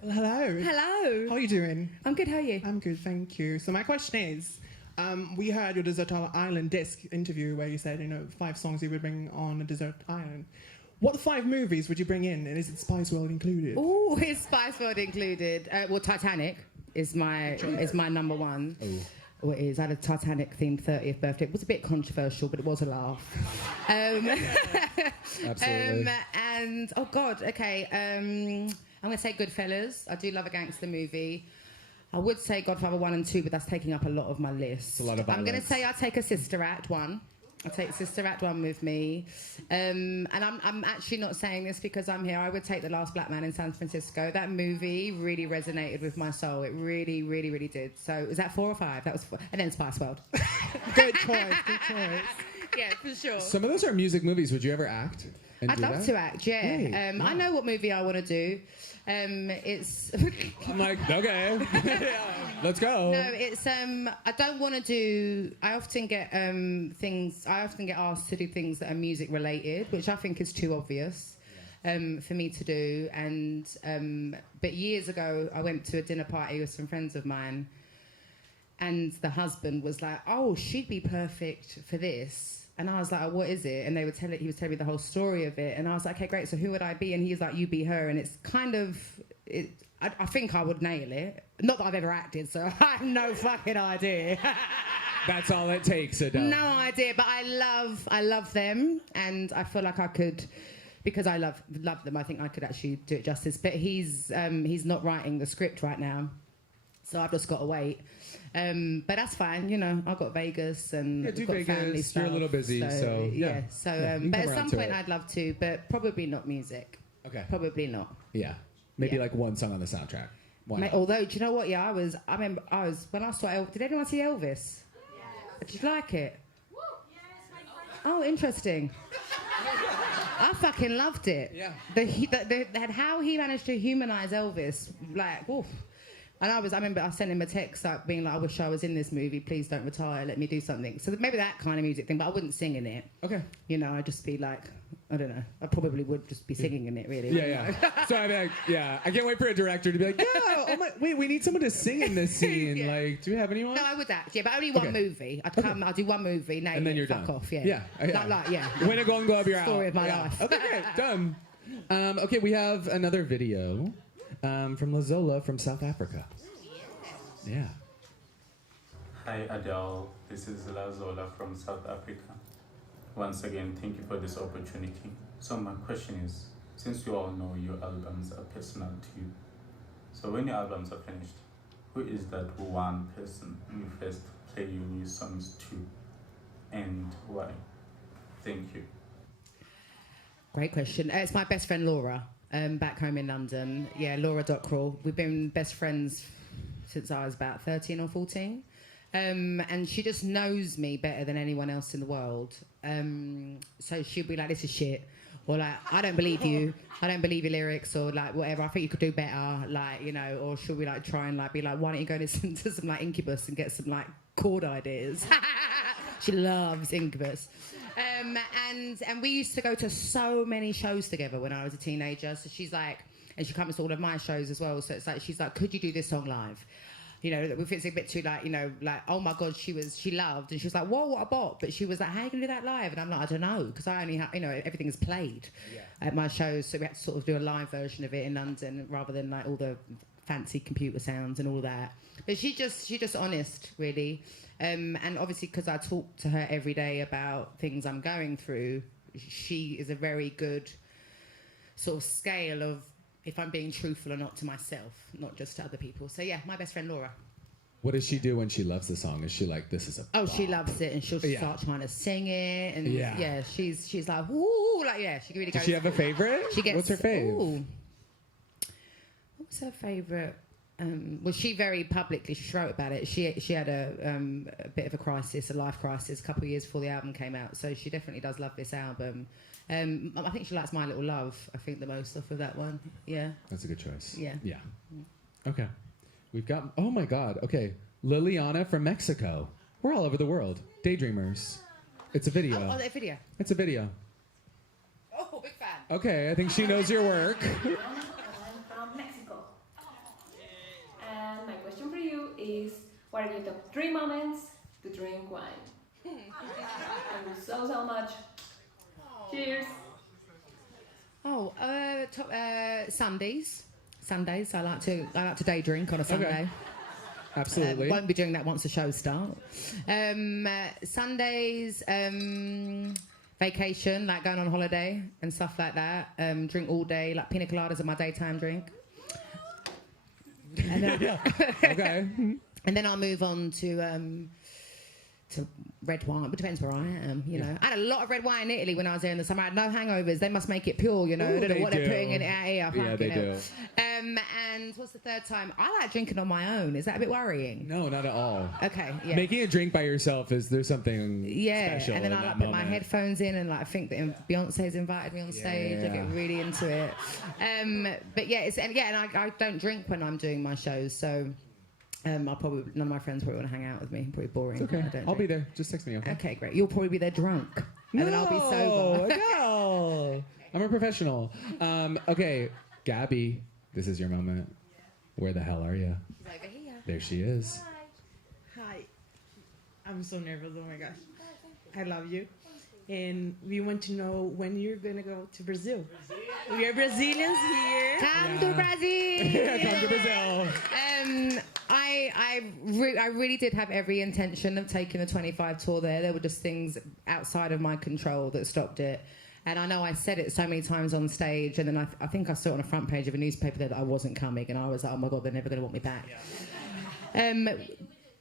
Hello. Hello. How are you doing? I'm good. How are you? I'm good, thank you. So my question is, we heard your Desert Island Disc interview where you said, 5 songs you would bring on a desert island. What 5 movies would you bring in, and is it Spice World included? Oh, is Spice World included? Well, Titanic is my number 1. Well, it is. I had a Titanic themed 30th birthday. It was a bit controversial, but it was a laugh. Absolutely. And oh God, okay. I'm gonna say Goodfellas. I do love a gangster movie. I would say Godfather 1 and 2, but that's taking up a lot of my list. a lot of I'm gonna violence. say I take a Sister Act 1. I'll take Sister Act 1 with me. And I'm actually not saying this because I'm here. I would take The Last Black Man in San Francisco. That movie really resonated with my soul. It really, really, really did. So was that 4 or 5? That was 4. And then Spice World. Good choice, good choice. Yeah, for sure. Some of those are music movies. Would you ever act? And I'd do love that? to act, yeah. Great, I know what movie I want to do. It's I'm like, okay. Let's go. no, it's I don't want to do. I often get asked to do things that are music related, which I think is too obvious for me to do. And but years ago, I went to a dinner party with some friends of mine, and the husband was like, "Oh, she'd be perfect for this." And I was like, what is it? And he was telling me the whole story of it. And I was like, okay, great. So who would I be? And he's like, you be her. And it's kind of, I think I would nail it. Not that I've ever acted, so I have no fucking idea. That's all it takes, Adele. No idea. But I love them. And I feel like I could, because I love them, I think I could actually do it justice. But he's not writing the script right now. So I've just got to wait. But that's fine, I've got Vegas and Yeah, do I've got Vegas. family stuff. You're a little busy, so, yeah. So, Yeah, you can but come at around some to point it. I'd love to, but probably not music. Okay. Probably not. Yeah. Maybe Yeah. like one song on the soundtrack. Why not? Although, do you know what? Yeah, I remember when I saw Elvis. Did anyone see Elvis? Yeah. Did you like it? Oh, interesting. I fucking loved it. Yeah. How he managed to humanize Elvis, like, oof. And I remember I sent him a text like being like, I wish I was in this movie, please don't retire, let me do something. So maybe that kind of music thing, but I wouldn't sing in it. Okay. I'd just be like, I don't know. I probably would just be singing in it, really. Yeah. So I'd be like, yeah. I can't wait for a director to be like, yeah, wait, we need someone to sing in this scene. Yeah. Like, do we have anyone? No, I would act, yeah, but only one Okay. movie. I'll do one movie, nail And then it, you're fuck done. off, yeah. Yeah. Yeah. Win a Golden Globe, you're out. Story of my Yeah. life. Okay, great. Done. Okay, we have another video from Lazola from South Africa. Yeah. Hi Adele, this is Lazola from South Africa. Once again, thank you for this opportunity. So my question is, since you all know your albums are personal to you, so when your albums are finished, who is that one person you first play your new songs to, and why? Thank you. Great question. It's my best friend Laura, back home in London. Yeah, Laura Dockrell. We've been best friends since I was about 13 or 14. And she just knows me better than anyone else in the world. So she'll be like, this is shit. Or like, I don't believe you. I don't believe your lyrics, or like whatever. I think you could do better. Like, or she'll be like, try and like be like, why don't you go listen to some like Incubus and get some like chord ideas? She loves Incubus. And we used to go to so many shows together when I was a teenager. So she's like, and she comes to all of my shows as well. So it's like, she's like, could you do this song live? If it's a bit too like, like, oh my God, she loved. And she was like, whoa, what a bop. But she was like, how are you going to do that live? And I'm like, I don't know. Because I only have, everything is played at my shows. So we had to sort of do a live version of it in London rather than like all the fancy computer sounds and all that. But she just honest, really. And obviously because I talk to her every day about things I'm going through, she is a very good sort of scale of if I'm being truthful or not to myself, not just to other people. So yeah, my best friend Laura. What does she do when she loves the song? Is she like, this is a Oh, she loves it, and she'll start trying to sing it, and she's like, ooh, like she really goes. Does she have a favorite? She gets. What's her fave? Ooh. What's her favorite? Well, she very publicly wrote about it. She had a bit of a crisis, a life crisis, a couple of years before the album came out. So she definitely does love this album. I think she likes My Little Love. I think the most off of that one. Yeah. That's a good choice. Yeah. Yeah. Okay. We've got. Oh my God. Okay. Liliana from Mexico. We're all over the world. Daydreamers. It's a video. Oh, that video. It's a video. Oh, big fan. Okay. I think she knows your work. I'm from Mexico. And my question for you is, what are your top 3 moments to drink wine? Thank you so much. Cheers. Oh, Sundays. Sundays. I like to day drink on a Sunday. Okay. Absolutely. Won't be doing that once the show starts. Sundays, vacation, like going on holiday and stuff like that. Drink all day, like pina coladas are my daytime drink. And then, Okay. and then I'll move on to red wine. It depends where I am, you know. I had a lot of red wine in Italy when I was there in the summer. I had no hangovers. They must make it pure, you know. Ooh, I don't know they what do. they're putting in it out here. Yeah, they do. And what's the third time? I like drinking on my own. Is that a bit worrying? No, not at all. Okay, yeah. Making a drink by yourself there's something special and then in I that like put my moment. headphones in and like I think that Beyonce's invited me on stage. I Yeah. get really into it. But yeah, and I don't drink when I'm doing my shows, so I'll probably none of my friends probably want to hang out with me. Probably boring. It's okay. I don't I'll be drink. there. Just text me, okay? Okay, great. You'll probably be there drunk, and then I'll be sober. No, I'm a professional. Okay, Gabby, this is your moment. Where the hell are you? Over here. There she is. Hi. I'm so nervous. Oh my gosh. I love you. And we want to know when you're going to go to Brazil. We are Brazilians here. Come to Brazil. Come to Brazil. I really did have every intention of taking the 25 tour there. There were just things outside of my control that stopped it. And I know I said it so many times on stage, and then I think I saw it on the front page of a newspaper that I wasn't coming, and I was like, oh my God, they're never going to want me back.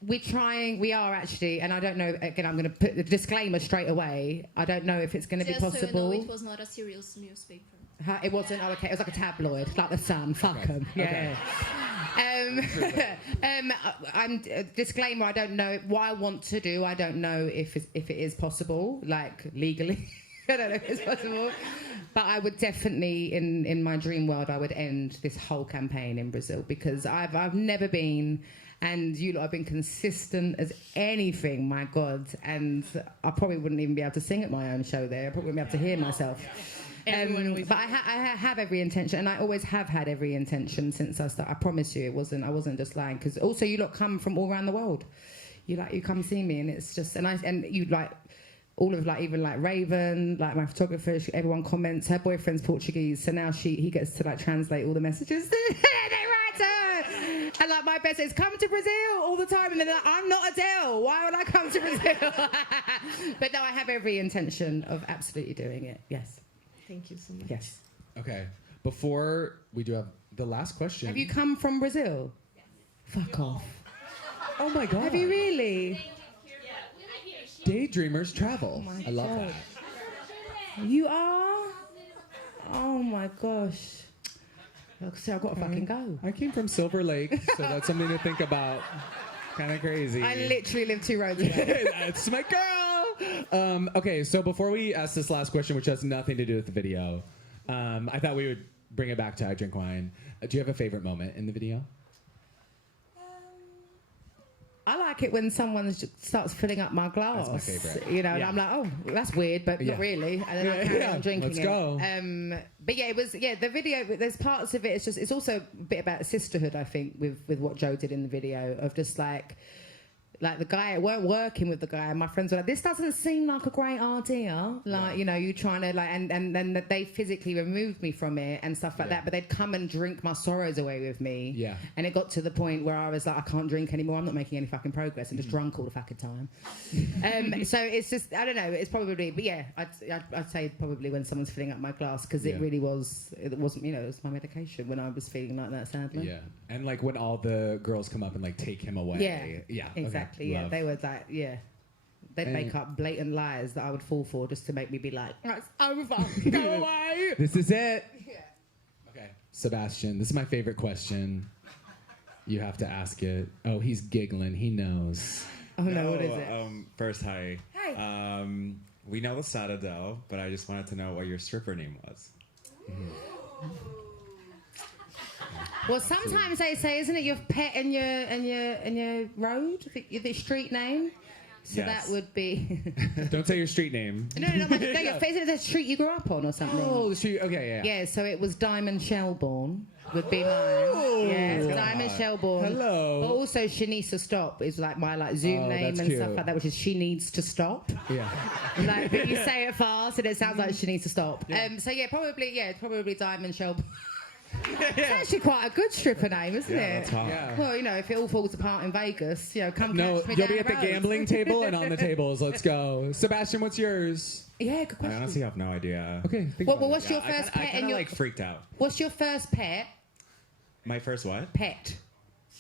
We are actually, and I don't know, again, I'm going to put the disclaimer straight away. I don't know if it's going to be possible. Just so you know, it was not a serious newspaper. It wasn't, oh, okay, it was like a tabloid, like The Sun, fuck them, yeah. Disclaimer, I don't know what I want to do. I don't know if it is possible, like legally. I don't know if it's possible. But I would definitely, in my dream world, I would end this whole campaign in Brazil because I've never been, and you lot have been consistent as anything, my God. And I probably wouldn't even be able to sing at my own show there. I probably wouldn't be able to hear myself. But I have every intention, and I always have had every intention since I started. I promise you, I wasn't just lying. Because also, you lot come from all around the world. You come see me, and it's just, and you like. All of even Raven, like my photographer, everyone comments. Her boyfriend's Portuguese, so now he gets to translate all the messages. They write her, and my best is come to Brazil all the time, and then they're like, I'm not Adele. Why would I come to Brazil? But no, I have every intention of absolutely doing it. Yes. Thank you so much. Yes. Okay. Before we do have the last question. Have you come from Brazil? Yes. Fuck off. Oh my God. Have you really? Daydreamers travel. I love God. that. You are? Oh my gosh. So I've got to fucking go. I came from Silver Lake, so that's something to think about. Kind of crazy. I literally live 2 roads away. That's my girl. Okay, so before we ask this last question, which has nothing to do with the video, I thought we would bring it back to I Drink Wine. Do you have a favorite moment in the video? I like it when someone starts filling up my glass. That's my favorite. You know, and Yeah. I'm like, oh, that's weird, but Yeah. not really. And then I carry on drinking let's it. go. But yeah, the video, there's parts of it, it's also a bit about sisterhood, I think, with what Joe did in the video, of just like the guy, we're working with the guy, and my friends were like, this doesn't seem like a great idea. Like, you know, you trying to and then they physically removed me from it and stuff like that, but they'd come and drink my sorrows away with me. Yeah. And it got to the point where I was like, I can't drink anymore. I'm not making any fucking progress. I'm just drunk all the fucking time. So it's just, I don't know. It's probably, but yeah, I'd say probably when someone's filling up my glass, because it really was, it wasn't, you know, it was my medication when I was feeling like that, sadly. Yeah. And when all the girls come up and take him away. Yeah. Yeah. Exactly. Okay. Yeah. Love. They were like, yeah. They'd make up blatant lies that I would fall for just to make me be like, it's over. Go away. This is it. Yeah. Okay. Sebastian, this is my favorite question. You have to ask it. Oh, he's giggling. He knows. Oh no, what is it? First, hi. Hi. We know it's not Adele, but I just wanted to know what your stripper name was. Well, sometimes they say, isn't it your pet and your road, the street name? So Yes. that would be. Don't say your street name. No, your face. Is it the street you grew up on or something? Oh, the street. Okay, yeah. Yeah, so it was Diamond Shelbourne would be mine. Oh. Yes, Diamond Shelbourne. Hello. But also Shanisa Stop is like my Zoom Oh, name that's and stuff cute. like that, which is She Needs to Stop. Yeah. Like, but you say it fast and it sounds like She Needs to Stop. So probably Diamond Shelbourne. It's actually quite a good stripper name, isn't Yeah, it? that's hot. Yeah. Well, if it all falls apart in Vegas, come No, catch me you'll down be at the road. gambling table and on the tables. Let's go. Sebastian, what's yours? Yeah, good I question. honestly have no idea. Okay. What's your first I pet kind and of your freaked out. What's your first pet? My first what? Pet.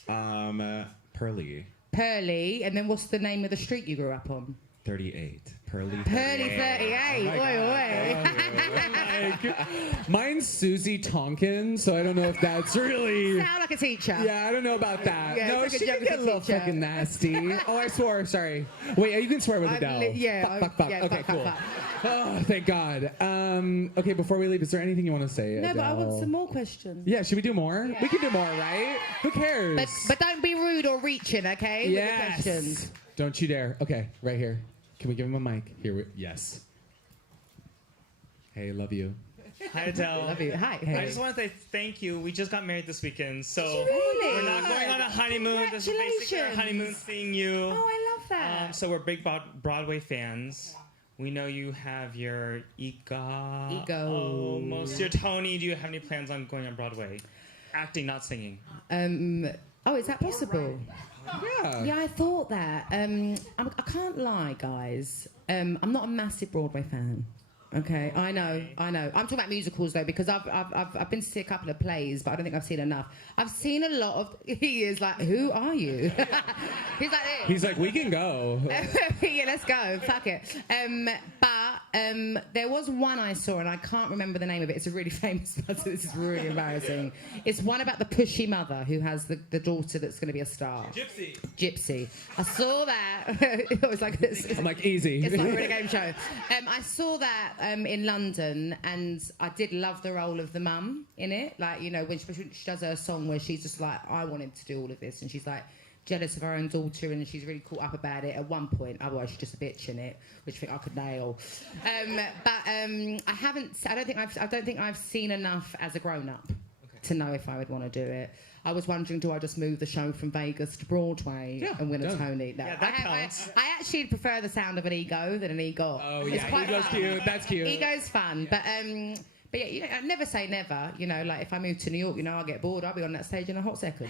Pearly. Pearly, and then what's the name of the street you grew up on? 38. Pearly. Pearly 38. Mine's Susie Tonkin, so I don't know if that's really. Sound like a teacher. Yeah, I don't know about that. Yeah, no, it's like a she can get a little teacher. fucking nasty. Oh, I swore. Sorry. Wait, you can swear with Adele. Fuck. yeah, Okay, fuck, cool. fuck. Oh, thank God. Okay, before we leave, is there anything you want to say, No, Adele? but I want some more questions. Yeah, should we do more? We can do more, right? Who cares? But don't be rude or reaching, okay? With the Yes. questions. Don't you dare. Okay, right here. Can we give him a mic? Yes. Hey, love you. Hi, Adele. Love you. Hi. I just want to say thank you. We just got married this weekend, so Really? we're not going on a honeymoon. This is basically our honeymoon seeing you. Oh, I love that. So we're big Broadway fans. We know you have your almost your Tony. Do you have any plans on going on Broadway? Acting, not singing. Oh, is that possible? Yeah. Yeah, I thought that. I can't lie, guys. I'm not a massive Broadway fan. Okay, I know. I'm talking about musicals though, because I've been to see a couple of plays, but I don't think I've seen enough. I've seen a lot of. He is like, who are you? He's like this. He's like, we can go. Yeah, let's go. Fuck it. But there was one I saw, and I can't remember the name of it. It's a really famous one, so this is really embarrassing. It's one about the pushy mother who has the daughter that's going to be a star. Gypsy. I saw that. It was like I'm like, easy. It's like we're in a game show. I saw that in London, and I did love the role of the mum in it. Like, when she does her song where she's just like, I wanted to do all of this, and she's like jealous of her own daughter, and she's really caught up about it at one point. Otherwise, she's just a bitch in it, which I think I could nail. I don't think I've seen enough as a grown up to know if I would want to do it. I was wondering, do I just move the show from Vegas to Broadway and win a done. Tony? No, Yeah, that counts. I actually prefer the sound of an ego than an EGOT. Oh, It's yeah, quite ego's fun. cute. That's cute. Ego's fun, but yeah, I never say never. Like if I move to New York, I'll get bored. I'll be on that stage in a hot second.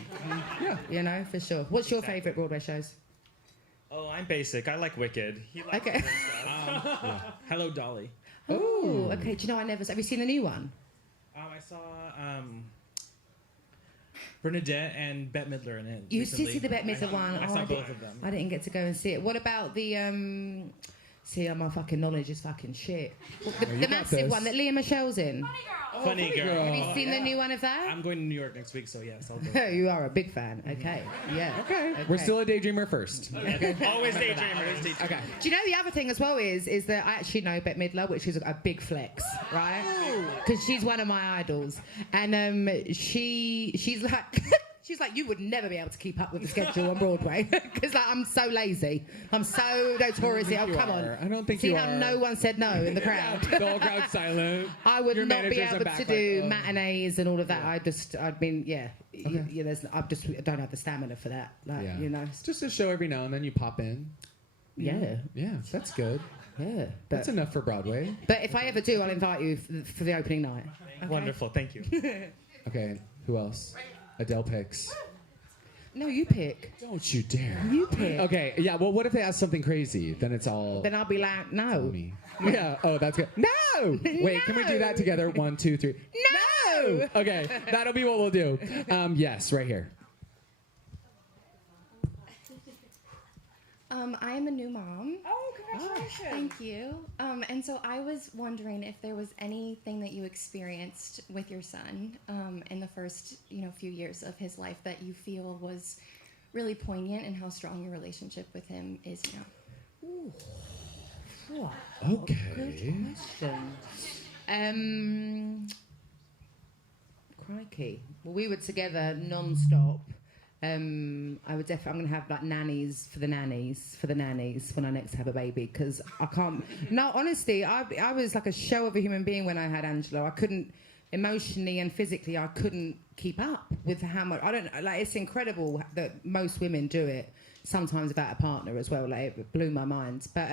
Yeah, for sure. What's your favourite Broadway shows? Oh, I'm basic. I like Wicked. He likes Okay. other stuff. Hello, Dolly. Oh, okay. Do you know have you seen the new one? I saw Bernadette and Bette Midler in it. You recently. did see the Bette Midler one. I Oh, saw both of them. I didn't get to go and see it. What about the See, my fucking knowledge is fucking shit. The massive one that Leah Michelle's in. Funny Girl. Have you seen the new one of that? I'm going to New York next week, so yes, I'll go. You are a big fan. Okay. Yeah. Okay. We're still a daydreamer first. Always daydreamers. Okay. Do you know the other thing as well is that I actually know Bette Midler, which is a big flex, right? Because she's one of my idols, and she's like. She's like, you would never be able to keep up with the schedule on Broadway because I'm so lazy. I'm so notoriously. Oh, come on! I don't think See you how are. no one said no in the crowd. The whole crowd's silent. I would Your not be managers are able back to like, do oh. matinees and all of that. I don't have the stamina for that. Like, It's just a show every now and then you pop in. Yeah. Yeah, that's good. Yeah. That's enough for Broadway. But if I ever do, I'll invite you for the opening night. Wonderful. Thank you. Okay, who else? Adele picks. No, you pick. Don't you dare. You pick. Okay, yeah, well, what if they ask something crazy? Then it's all... Then I'll be like, no. me. Yeah, oh, that's good. No! Wait, can we do that together? 1, 2, 3. No! Okay, that'll be what we'll do. Yes, right here. I am a new mom. Oh, congratulations. Thank you. And so I was wondering if there was anything that you experienced with your son in the first, few years of his life that you feel was really poignant, and how strong your relationship with him is now. Ooh. Okay. Good question. Crikey. Well, we were together non-stop. I'm going to have like nannies for the nannies when I next have a baby, because I can't. No, honestly, I was like a shell of a human being when I had Angelo. I couldn't, emotionally and physically, I couldn't keep up with how much. I don't like. It's incredible that most women do it. Sometimes without a partner as well. Like, it blew my mind. But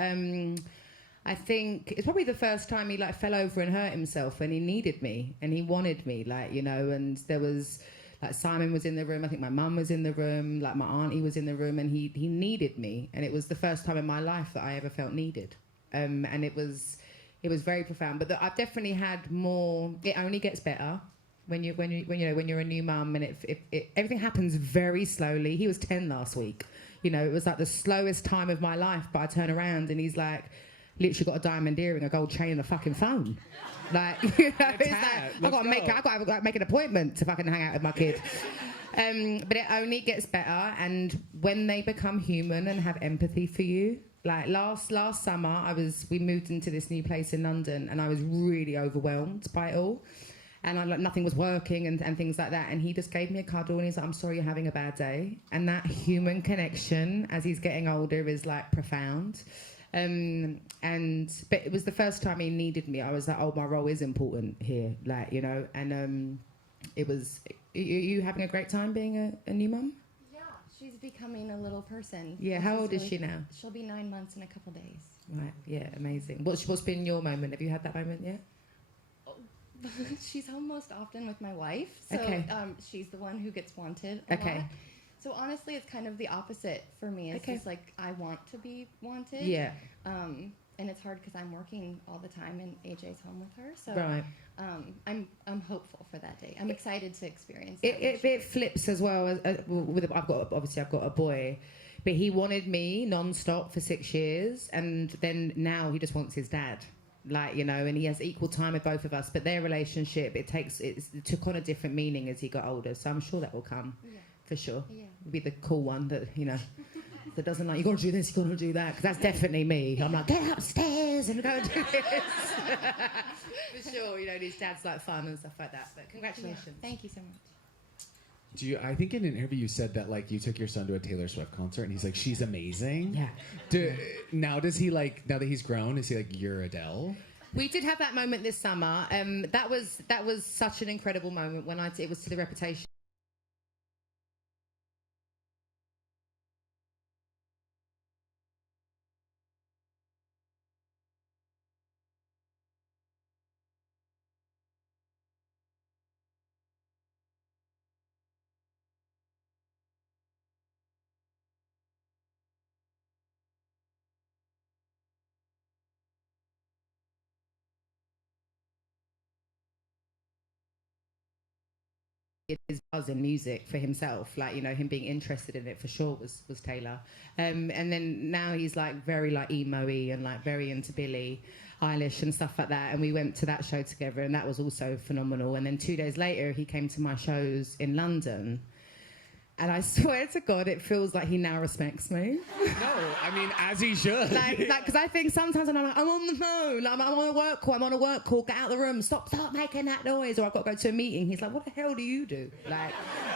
I think it's probably the first time he like fell over and hurt himself, and he needed me and he wanted me, and there was. Like, Simon was in the room, I think my mum was in the room, like my auntie was in the room, and he needed me. And it was the first time in my life that I ever felt needed. And it was very profound. But I've definitely had more. It only gets better when you're a new mum, and everything happens very slowly. He was 10 last week. It was like the slowest time of my life. But I turn around and he's like, literally got a diamond earring, a gold chain, and a fucking phone. Like, it's like, I've got to make an appointment to fucking hang out with my kid. But it only gets better, and when they become human and have empathy for you. Like last summer, we moved into this new place in London, and I was really overwhelmed by it all. And nothing was working and things like that. And he just gave me a cuddle, and he's like, I'm sorry you're having a bad day. And that human connection as he's getting older is like profound. But it was the first time he needed me. I was like, oh, my role is important here, and it was. You having a great time being a new mum? Yeah, she's becoming a little person. Yeah, how old is she now? She'll be 9 months in a couple days. Right, yeah, amazing. What's been your moment? Have you had that moment yet? She's home most often with my wife, so Okay. She's the one who gets wanted a Okay. lot. So honestly, it's kind of the opposite for me. It's Okay. just like I want to be wanted. Yeah. And it's hard because I'm working all the time and AJ's home with her. So Right. I'm hopeful for that day. I'm excited to experience It flips as well. I've got a boy, but he wanted me non-stop for 6 years, and then now he just wants his dad. And he has equal time with both of us. But their relationship, it took on a different meaning as he got older. So I'm sure that will come. Yeah. For sure. Yeah. Be the cool one that, that doesn't like, you got to do this, you got to do that. Because that's definitely me. I'm like, get upstairs and go and do this. For sure, these dads like fun and stuff like that. But congratulations. Yeah. Thank you so much. I think in an interview you said that like you took your son to a Taylor Swift concert and he's like, she's amazing. Yeah. Now does he like, now that he's grown, is he like, you're Adele? We did have that moment this summer. That was such an incredible moment when it was to the Reputation. His buzz in music for himself, him being interested in it for sure was Taylor. And then now he's like very like emo-y and like very into Billie Eilish and stuff like that. And we went to that show together, and that was also phenomenal. And then 2 days later, he came to my shows in London. And I swear to God, it feels like he now respects me. No, I mean, as he should. Because I think sometimes I'm like, I'm on the phone, I'm on a work call, get out of the room, stop making that noise, or I've got to go to a meeting. He's like, what the hell do you do?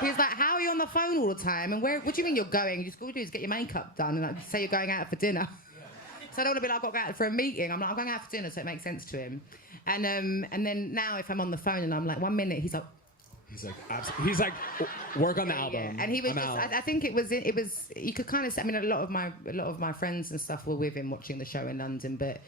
He's like, how are you on the phone all the time? And what do you mean you're going? All you do is get your makeup done and say you're going out for dinner. So I don't want to be like, I've got to go out for a meeting. I'm like, I'm going out for dinner, so it makes sense to him. And then now if I'm on the phone and I'm like, 1 minute, he's like, work on the album. Yeah. And he was I think it was you could kind of, I mean, a lot of my friends and stuff were with him watching the show in London, but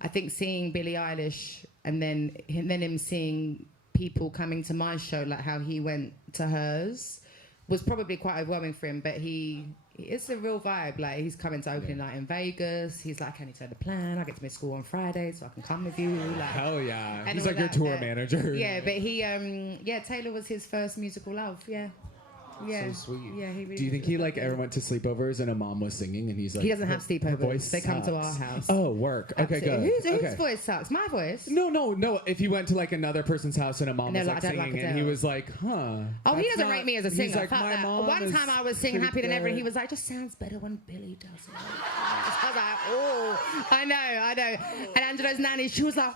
I think seeing Billie Eilish and then him seeing people coming to my show, like how he went to hers, was probably quite overwhelming for him. But it's a real vibe. Like, he's coming to opening night in Vegas. He's like, can you turn the plan? I get to miss school on Friday, so I can come with you. Like, hell yeah. and He's all like your that, tour manager. Yeah, but he Taylor was his first musical love. Yeah. Yeah. So sweet. Yeah, he really Do you think he like ever went to sleepovers and a mom was singing and he's like He doesn't have her sleepovers. voice They come to our sucks. house. Oh, work. Okay, good. Whose Okay. voice sucks? My voice. No. If he went to like another person's house and a mom No, was like, like I don't like singing and he Adele. was like, huh. Oh, he that's doesn't not- rate me as a he's singer. like, Fuck my that. mom One is time I was singing pretty Happy Than Ever and he good. was like, just sounds better when Billy does it. I was like, oh, I know. And Angela's nanny, she was like,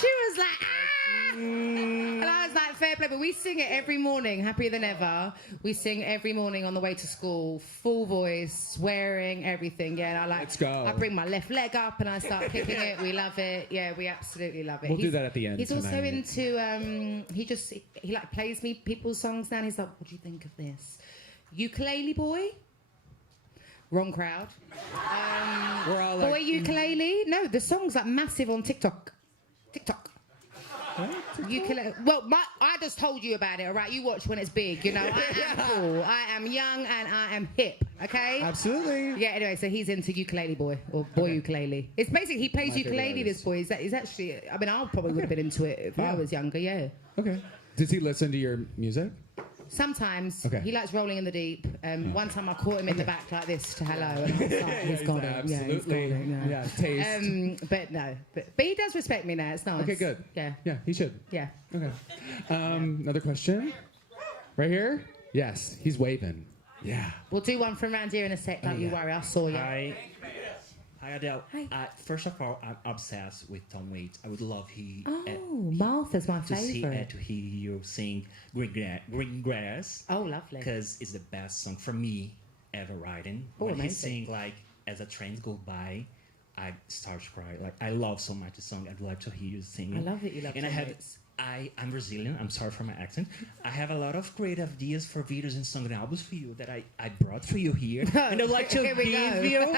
she was like, ah! And I was like, fair play, but we sing it every morning, Happier Than Ever. We sing every morning on the way to school, full voice, swearing, everything. Yeah, and I like. Let's go. I bring my left leg up and I start kicking it. We love it. Yeah, we absolutely love it. We'll do that at the end He's also tonight. into. He like plays me people's songs now. And he's like, what do you think of this? Ukulele Boy. Wrong crowd. We're all Boy like, Ukulele. No, the song's like massive on TikTok. Ukulele. Well, I just told you about it, all right? You watch when it's big, you know. I am cool. I am young and I am hip, okay? Absolutely. Yeah, anyway, so he's into Ukulele Boy, or Boy Ukulele. It's basically, he plays My favorite ukulele, this artist. boy. He's actually, I mean, I probably would have been into it if I was younger, yeah. Okay. Does he listen to your music? Sometimes Okay. he likes rolling in the deep. One time I caught him in the back like this to hello, and I was like, he's got it. Yeah, he's got Absolutely. it. Yeah, taste. But no, but he does respect me now. It's nice. Okay, good. Yeah. Yeah, he should. Yeah. Okay. Another question? Right here? Yes, he's waving. Yeah. We'll do one from around here in a sec. Don't you worry. I saw you. Hi Adele. First of all, I'm obsessed with Tom Waits. I would love Martha's my to favourite. to hear you sing Green Grass. Oh, lovely. Because it's the best song for me ever writing. Oh, When he amazing. sing like as the trains go by, I start to cry. Like I love so much the song. I'd love to hear you sing. I love that you love And Tom I had Waits. I'm Brazilian. I'm sorry for my accent. I have a lot of great ideas for videos and song and albums for you that I brought for you here. And I'd like to Here we give go. you.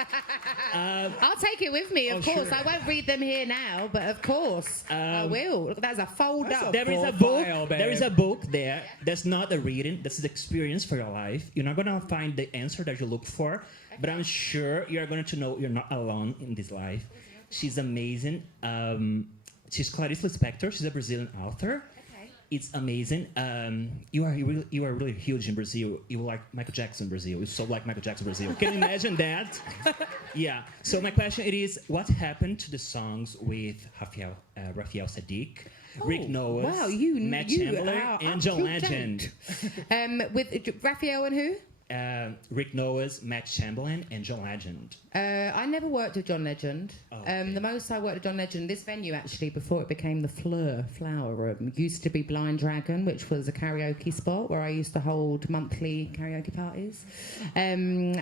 I'll take it with me, of course. sure. I won't read them here now, but of course I will. Look, that's a fold up. There is a book. There is a book there. That's not a reading. That's the experience for your life. You're not gonna find the answer that you look for, but I'm sure you're going to know you're not alone in this life. She's amazing. She's Clarice Lispector. She's a Brazilian author. It's amazing. You are really huge in Brazil. You like Michael Jackson in Brazil. You so like Michael Jackson in Brazil. Can you imagine that? Yeah. So my question it is, what happened to the songs with Raphael Sadiq, Rick Noah, Wow, Matt Chamberlain, and John Legend? With Raphael and who? Rick Noah's, Matt Chamberlain, and John Legend. I never worked with John Legend. The most I worked with John Legend, this venue actually, before it became the Flower Room, used to be Blind Dragon, which was a karaoke spot where I used to hold monthly karaoke parties. And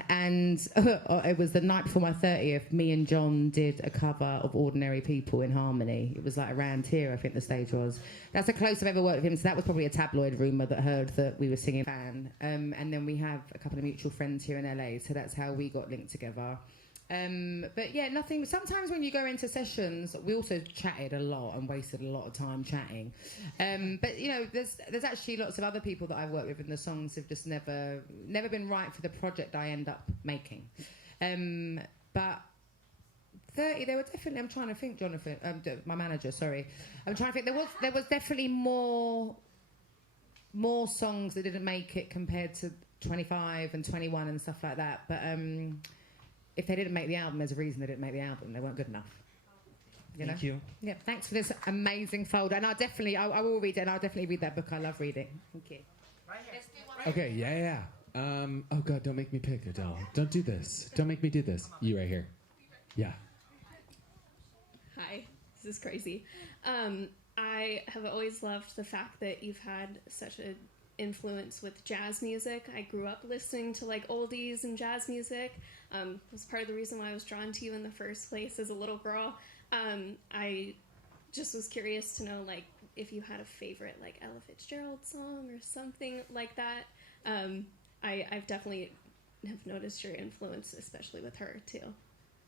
it was the night before my 30th, me and John did a cover of Ordinary People in Harmony. It was like around here, I think the stage was. That's the closest I've ever worked with him, so that was probably a tabloid rumour that heard that we were singing Fan. And then we have a couple of mutual friends here in LA, so that's how we got linked together. But yeah, nothing. Sometimes when you go into sessions, we also chatted a lot and wasted a lot of time chatting. But you know, there's actually lots of other people that I've worked with, and the songs have just never been right for the project I end up making. But 30, there were definitely. I'm trying to think, Jonathan, my manager. Sorry, I'm trying to think. There was definitely more songs that didn't make it compared to 25 and 21 and stuff like that. But if they didn't make the album, there's a reason they didn't make the album. They weren't good enough. Thank you. Yeah, thanks for this amazing folder. And I will read it, and I'll definitely read that book. I love reading. Thank you. Okay, yeah. Oh God, don't make me pick, Adele. Don't do this. Don't make me do this. You right here. Yeah. Hi, this is crazy. I have always loved the fact that you've had such an influence with jazz music. I grew up listening to like oldies and jazz music. It was part of the reason why I was drawn to you in the first place as a little girl. I just was curious to know like if you had a favorite like Ella Fitzgerald song or something like that. I've definitely have noticed your influence, especially with her too.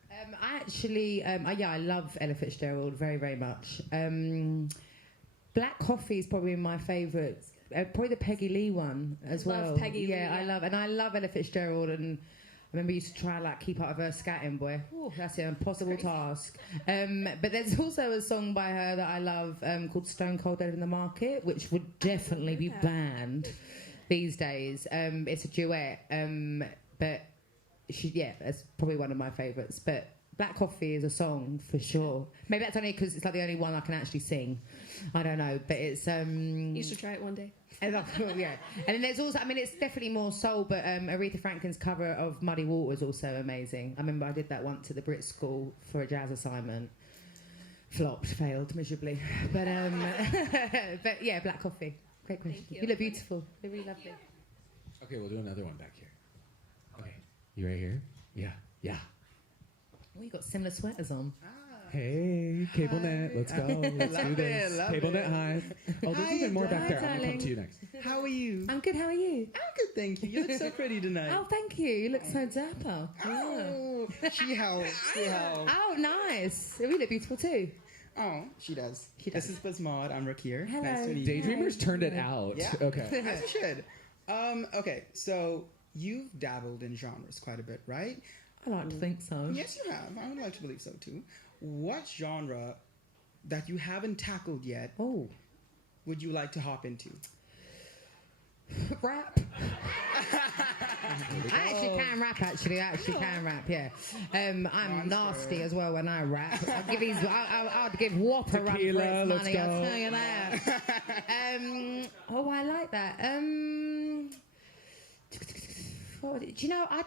I love Ella Fitzgerald very, very much. Black Coffee is probably my favourite. Probably the Peggy Lee one as Love well. Peggy Lee, I love Ella Fitzgerald, and remember you used to try like keep up with her scatting, boy. Ooh, that's an impossible task. But there's also a song by her that I love called Stone Cold Dead in the Market, which would definitely be banned these days. It's a duet, but it's probably one of my favourites. But Black Coffee is a song for sure. Maybe that's only because it's like the only one I can actually sing. I don't know, but it's. You should try it one day. And then there's also, I mean, it's definitely more soul, but Aretha Franklin's cover of Muddy Water is also amazing. I remember I did that once at the Brit School for a jazz assignment. Flopped, failed miserably. But but yeah, Black Coffee. Great question. You look beautiful. You're really lovely. Okay, we'll do another one back here. Okay, you right here? Yeah, yeah. Oh, you got similar sweaters on. Hey, CableNet, let's go. Let's do this. CableNet, hi. Oh, there's even more back there. I'm gonna come to you next. How are you? I'm good. How are you? I'm good, thank you. You look so pretty tonight. Oh, thank you. You look so dapper. Oh, she helps. She helps. Oh, nice. You look beautiful too. Oh, she does. This is Basmad. I'm Rakir. Hello. Nice to meet you. Daydreamers turned it out. Yeah. Okay. As you should. Okay, so you've dabbled in genres quite a bit, right? I like to think so. Yes, you have. I would like to believe so too. What genre that you haven't tackled yet would you like to hop into? Rap. I actually can rap, actually. I actually can rap, yeah. I'm nasty as well when I rap. I'd give Whopper rap for its money, I'll tell you that. I like that. Do you know, I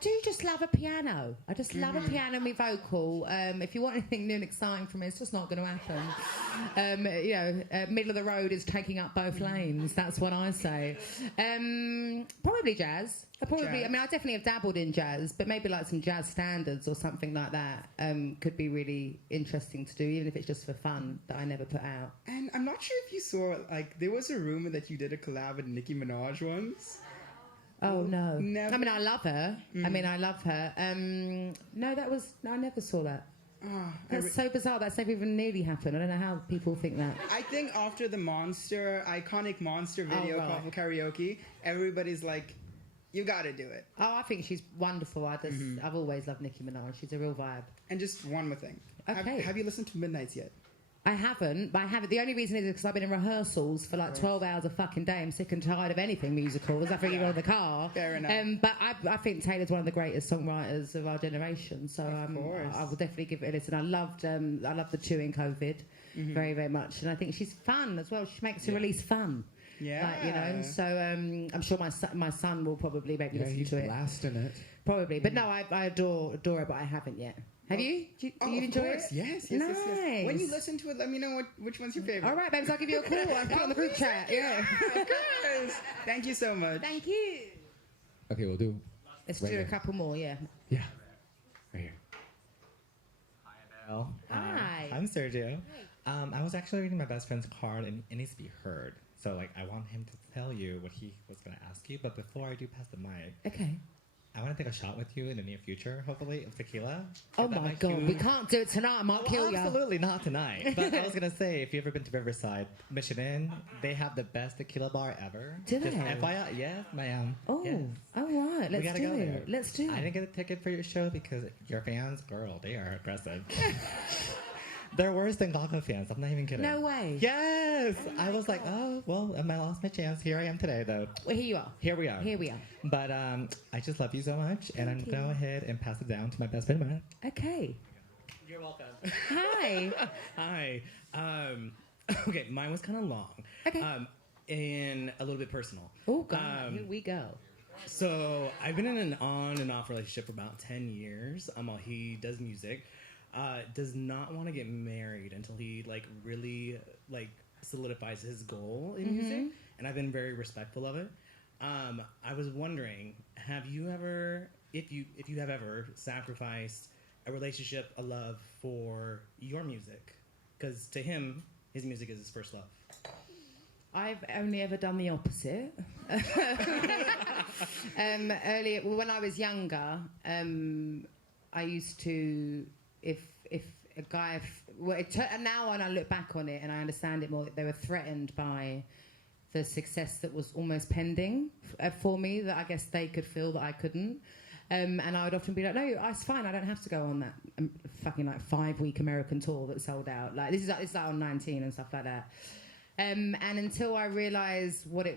do just love a piano. I just love a piano in my vocal. If you want anything new and exciting from me, it's just not going to happen. Middle of the road is taking up both lanes. That's what I say. Probably jazz. I definitely have dabbled in jazz, but maybe like some jazz standards or something like that could be really interesting to do, even if it's just for fun, that I never put out. And I'm not sure if you saw, like, there was a rumor that you did a collab with Nicki Minaj once. Oh, no. Never. I mean, I love her. I never saw that. That's so bizarre. That's never even nearly happened. I don't know how people think that. I think after the iconic Monster video called Karaoke, everybody's like, you gotta do it. Oh, I think she's wonderful. I've always loved Nicki Minaj. She's a real vibe. And just one more thing. Okay. Have you listened to Midnights yet? I haven't, but I haven't. The only reason is because I've been in rehearsals for like 12 hours a fucking day. I'm sick and tired of anything musical. I think you're in the car. Fair enough. But I think Taylor's one of the greatest songwriters of our generation. So I will definitely give it a listen. I loved the two in COVID very, very much. And I think she's fun as well. She makes the release fun. Yeah. So I'm sure my son will probably make me listen to it. Blasting it. Probably. But no, I adore it, but I haven't yet. Have you? Do you enjoy it? Yes. Nice. When you listen to it, let me know which one's your favorite. All right, babes, I'll give you a call. I'll put it on the group chat. Yeah. Of course. Thank you so much. Thank you. Okay, we'll do. Let's do a couple more, yeah. Yeah. Right here. Hi, Adele. Hi. I'm Sergio. I was actually reading my best friend's card, and it needs to be heard. So, I want him to tell you what he was going to ask you. But before I do pass the mic, okay, I want to take a shot with you in the near future, hopefully, of tequila. Oh my God, we can't do it tonight. I might kill you. Absolutely not tonight. But I was going to say, if you've ever been to Riverside, Michigan, they have the best tequila bar ever. Do they? Just FYI, yes, ma'am. Oh, yes. all right. We Let's gotta do go it. there. Let's do it. I didn't get a ticket for your show because your fans, girl, they are aggressive. They're worse than Gaga fans. I'm not even kidding. No way. Yes. I was like, oh, well, I lost my chance. Here I am today, though. Well, here you are. Here we are. Here we are. But I just love you so much, and I'm Thank going to go ahead and pass it down to my best friend, Matt. Okay. You're welcome. Hi. Hi. Okay, mine was kind of long. Okay. And a little bit personal. Oh, God. Here we go. So I've been in an on and off relationship for about 10 years. While he does music. Does not want to get married until he really solidifies his goal in music, and I've been very respectful of it. I was wondering, have you ever, if you have ever sacrificed a relationship, a love for your music? Because to him, his music is his first love. I've only ever done the opposite. Earlier, when I was younger, I used to. If a guy, and now when I look back on it and I understand it more, they were threatened by the success that was almost pending for me, that I guess they could feel that I couldn't. And I would often be like, no, it's fine. I don't have to go on that fucking like 5-week American tour that sold out. Like this is like on 19 and stuff like that. And until I realised what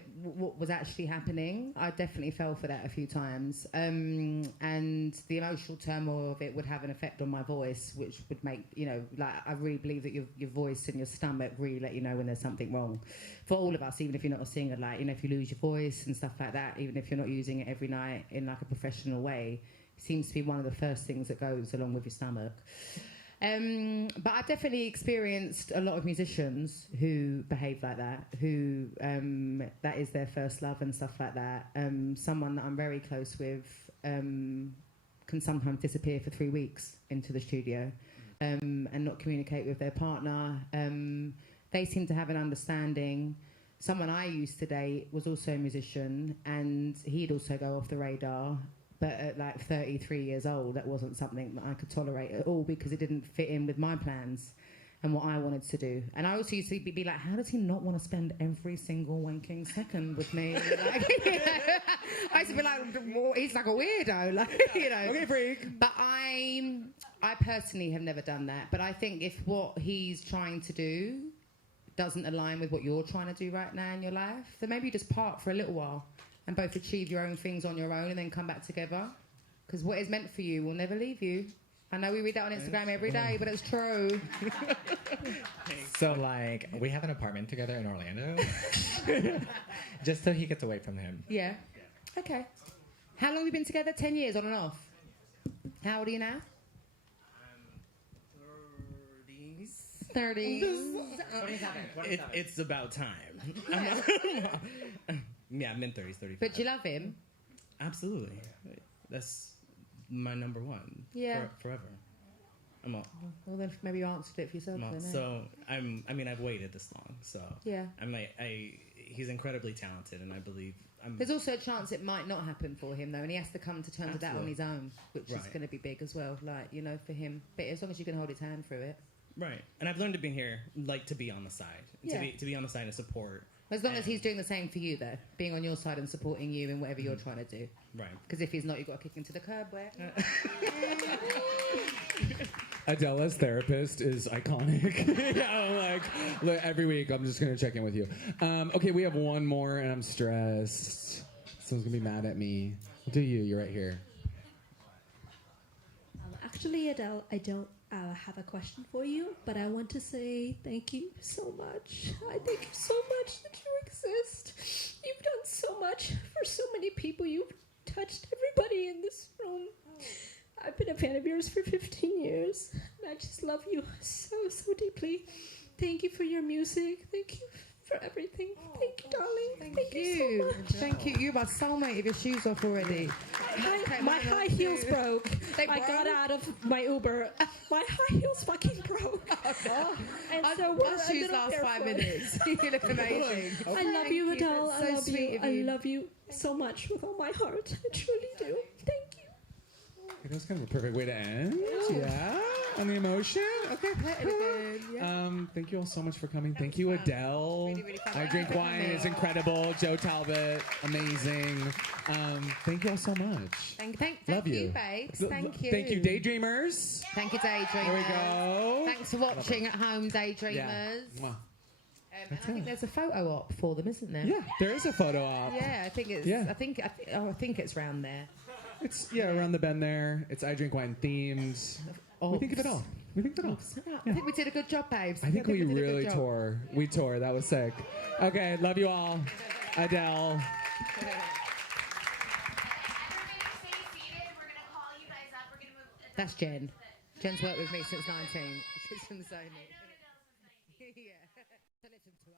was actually happening, I definitely fell for that a few times. And the emotional turmoil of it would have an effect on my voice, which would make, you know, like I really believe that your voice and your stomach really let you know when there's something wrong. For all of us, even if you're not a singer, like, you know, if you lose your voice and stuff like that, even if you're not using it every night in like a professional way, it seems to be one of the first things that goes along with your stomach. But I've definitely experienced a lot of musicians who behave like that, who that is their first love and stuff like that. Someone that I'm very close with can sometimes disappear for 3 weeks into the studio and not communicate with their partner. They seem to have an understanding. Someone I used to date was also a musician, and he'd also go off the radar. But at like 33 years old, that wasn't something that I could tolerate at all because it didn't fit in with my plans and what I wanted to do. And I also used to be like, how does he not want to spend every single wanking second with me? Like, you know, I used to be like, well, he's like a weirdo, like, you know. Okay, freak. But I personally have never done that. But I think if what he's trying to do doesn't align with what you're trying to do right now in your life, then maybe you just part for a little while and both achieve your own things on your own and then come back together. Because what is meant for you will never leave you. I know we read that on Instagram every day, but it's true. So, like, we have an apartment together in Orlando. Just so he gets away from him. Yeah. Okay. How long have you been together? 10 years, on and off? How old are you now? 30s. It's about time. Yeah, I'm in 30s, 35. But do you love him? Absolutely. That's my number one. Yeah. Forever. I'm all. Well, then maybe you answered it for yourself. I'm all. Then, eh? So I mean, I've waited this long. So yeah. I'm like, he's incredibly talented, and I believe. There's also a chance it might not happen for him though, and he has to come to terms with that on his own, which is going to be big as well. Like, you know, for him. But as long as you can hold his hand through it. Right. And I've learned to be here, like, to be on the side, Yeah. to be on the side and support. As long as he's doing the same for you, though, being on your side and supporting you in whatever you're trying to do. Right. Because if he's not, you've got to kick him to the curb. Where? Adela's therapist is iconic. Yeah, like every week I'm just gonna check in with you. Okay, we have one more, and I'm stressed. Someone's gonna be mad at me. I'll do you. You're right here. Actually, Adele, I don't have a question for you, but I want to say thank you so much. I thank you so much that you exist. You've done so much for so many people. You've touched everybody in this room. I've been a fan of yours for 15 years, and I just love you so, so deeply. Thank you for your music. Thank you for everything. Thank you, darling. Thank you so much. Thank you. You're my soulmate with your shoes off already. My high heels broke. I got out of my Uber. My high heels fucking broke. And so we're I'll shoes last 5 minutes. You look amazing. I love you, Adele. That's I so love sweet you. of I you. love you so much with all my heart. I truly do. Thank you. That was kind of a perfect way to end. Yeah. On the emotion. Okay. Thank you all so much for coming. Thank you, Adele. Really fun. I Drink Wine is incredible. Joe Talbot, amazing. Thank you all so much. Thank Love you, babes. Thank you. Thank you, Daydreamers. Thank you, Daydreamers. There we go. Thanks for watching at home, Daydreamers. Yeah. Mwah. And I think there's a photo op for them, isn't there? Yeah, there is a photo op. Yeah, I think it's. Yeah. I think it's round there. It's around the bend there. It's I Drink Wine themed. We think of it all. We think of it all. I think we did a good job, babes. I think we did a good really job. tore. We tore. That was sick. Okay, love you all. Adele. That's Jen. Jen's worked with me since 19. She's from Sony. Yeah. So listen to her.